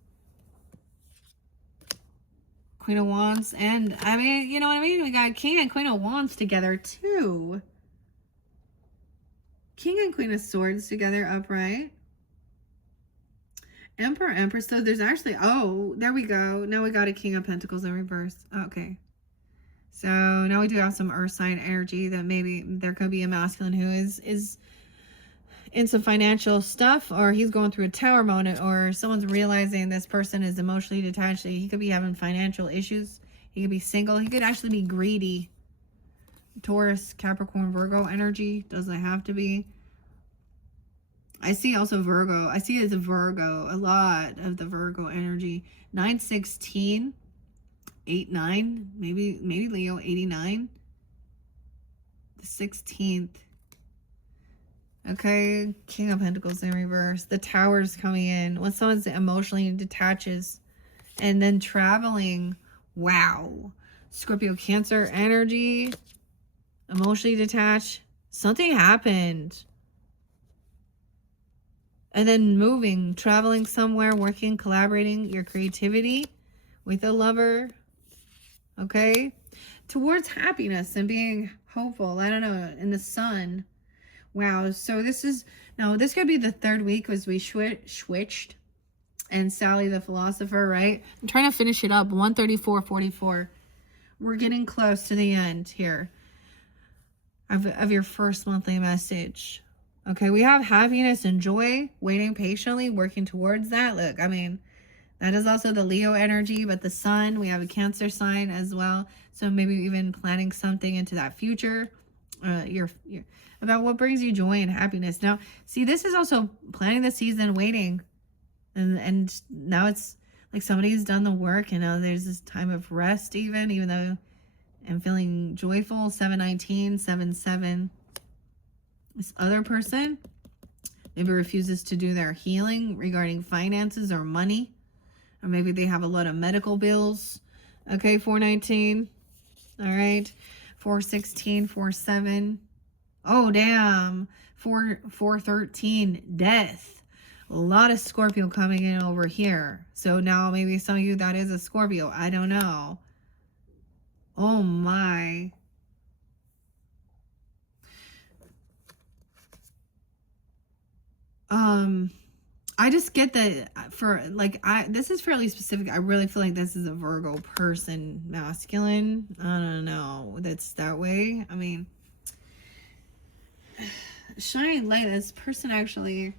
Queen of Wands, and, I mean, you know what I mean? We got King and Queen of Wands together, too. King and Queen of Swords together, upright. Emperor, Empress. So there's actually, oh, there we go. Now we got a King of Pentacles in reverse. Okay. So now we do have some earth sign energy that maybe there could be a masculine who is in some financial stuff, or he's going through a tower moment, or someone's realizing this person is emotionally detached. He could be having financial issues. He could be single. He could actually be greedy. Taurus, Capricorn, Virgo energy. Doesn't have to be. I see also Virgo. I see it as a Virgo. A lot of the Virgo energy. 9-16. 8-9, maybe Leo. 89, the 16th. Okay, King of Pentacles in reverse. The Tower's coming in. When someone's emotionally detaches and then traveling, wow. Scorpio, Cancer energy, emotionally detached. Something happened. And then moving, traveling somewhere, working, collaborating, your creativity with a lover. Okay, towards happiness and being hopeful. I don't know, in the sun. Wow. So this is, now this could be the third week as we switched. and Sally the philosopher, right? I'm trying to finish it up. 134.44. We're getting close to the end here of your first monthly message. Okay, we have happiness and joy, waiting patiently, working towards that. Look, I mean, that is also the Leo energy, but the sun, we have a Cancer sign as well. So maybe even planning something into that future, your about what brings you joy and happiness. Now, see, this is also planting the season, waiting, and now it's like somebody's done the work, and now there's this time of rest, even though I'm feeling joyful. 719, 77. This other person maybe refuses to do their healing regarding finances or money. Or maybe they have a lot of medical bills. Okay, 419. All right. 416, 47. Oh, damn. 413, death. A lot of Scorpio coming in over here. So now maybe some of you, that is a Scorpio. I don't know. Oh, my. I just get that for like, this is fairly specific. I really feel like this is a Virgo person, masculine. I don't know. That's that way. I mean, shining light, this person actually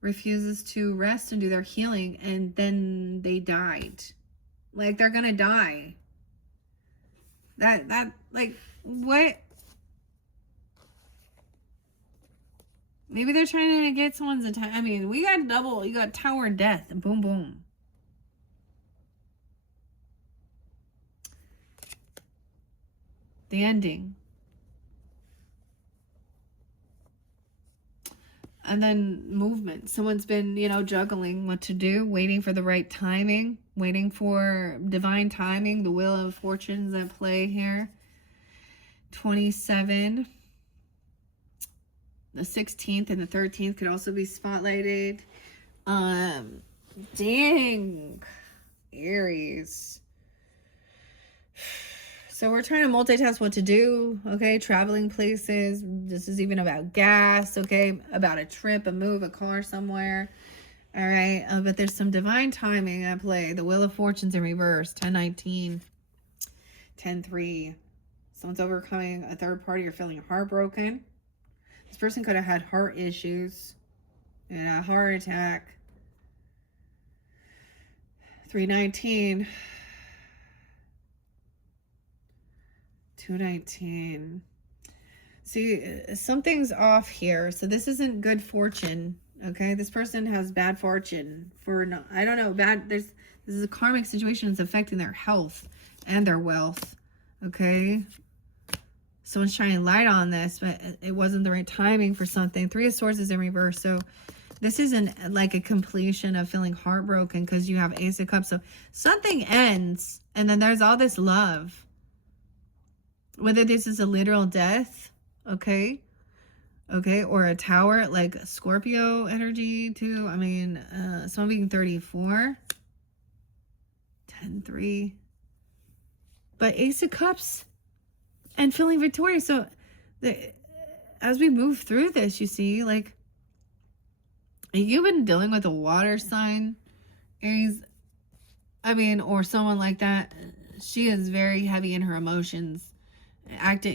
refuses to rest and do their healing, and then they died. Like, they're gonna die. That like, what? Maybe they're trying to get someone's attention. I mean, we got double. You got Tower Death. Boom, boom. The ending. And then movement. Someone's been, juggling what to do, waiting for the right timing, waiting for divine timing, the wheel of fortunes at play here. 27. The 16th and the 13th could also be spotlighted. Dang. Aries. So we're trying to multitask what to do, okay? Traveling places. This is even about gas, okay? About a trip, a move, a car somewhere. All right? But there's some divine timing at play. The Wheel of Fortune's in reverse. 10-19. 10-3. Someone's overcoming a third party. You're feeling heartbroken. This person could have had heart issues and a heart attack. 3-19. 2-19. See, something's off here. So this isn't good fortune. Okay, this person has bad fortune for no, I don't know, this is a karmic situation that's affecting their health and their wealth. Okay, someone's shining light on this, but it wasn't the right timing for something. 3 of Swords is in reverse, so this isn't like a completion of feeling heartbroken because you have Ace of Cups. So something ends, and then there's all this love. Whether this is a literal death, okay, or a tower, like Scorpio energy too. I mean, someone being 34, 10-3, but Ace of Cups and feeling victorious. So as we move through this, you see, like, you've been dealing with a water sign, Aries, I mean, or someone like that. She is very heavy in her emotions.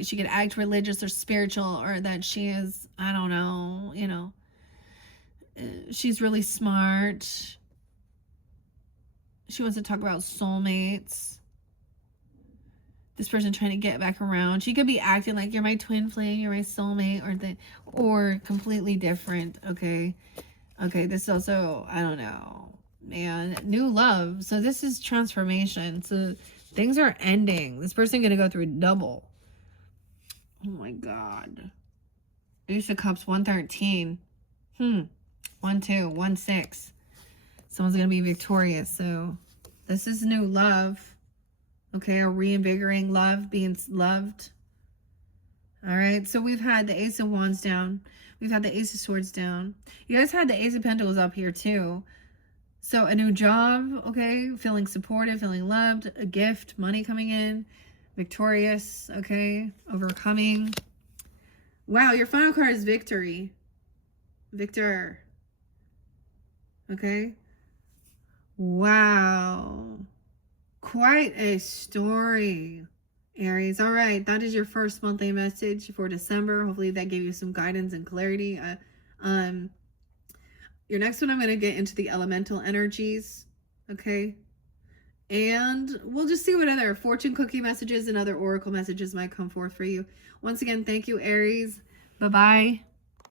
She could act religious or spiritual, or that she is, I don't know, she's really smart. She wants to talk about soulmates. This person trying to get back around. She could be acting like you're my twin flame, you're my soulmate, or completely different. Okay, this is also, I don't know, man, new love. So this is transformation. So things are ending. This person gonna go through double. Oh my God. Ace of Cups, 113. 1-2, 1-6. Someone's going to be victorious. So this is new love. Okay, a reinvigorating love, being loved. All right, so we've had the Ace of Wands down. We've had the Ace of Swords down. You guys had the Ace of Pentacles up here too. So a new job, okay, feeling supported, feeling loved, a gift, money coming in. Victorious, okay, overcoming. Wow, your final card is victory. Victor. Okay. Wow. Quite a story, Aries. All right. That is your first monthly message for December. Hopefully that gave you some guidance and clarity. Um, your next one, I'm going to get into the elemental energies. Okay. And we'll just see what other fortune cookie messages and other oracle messages might come forth for you. Once again, thank you, Aries. Bye-bye.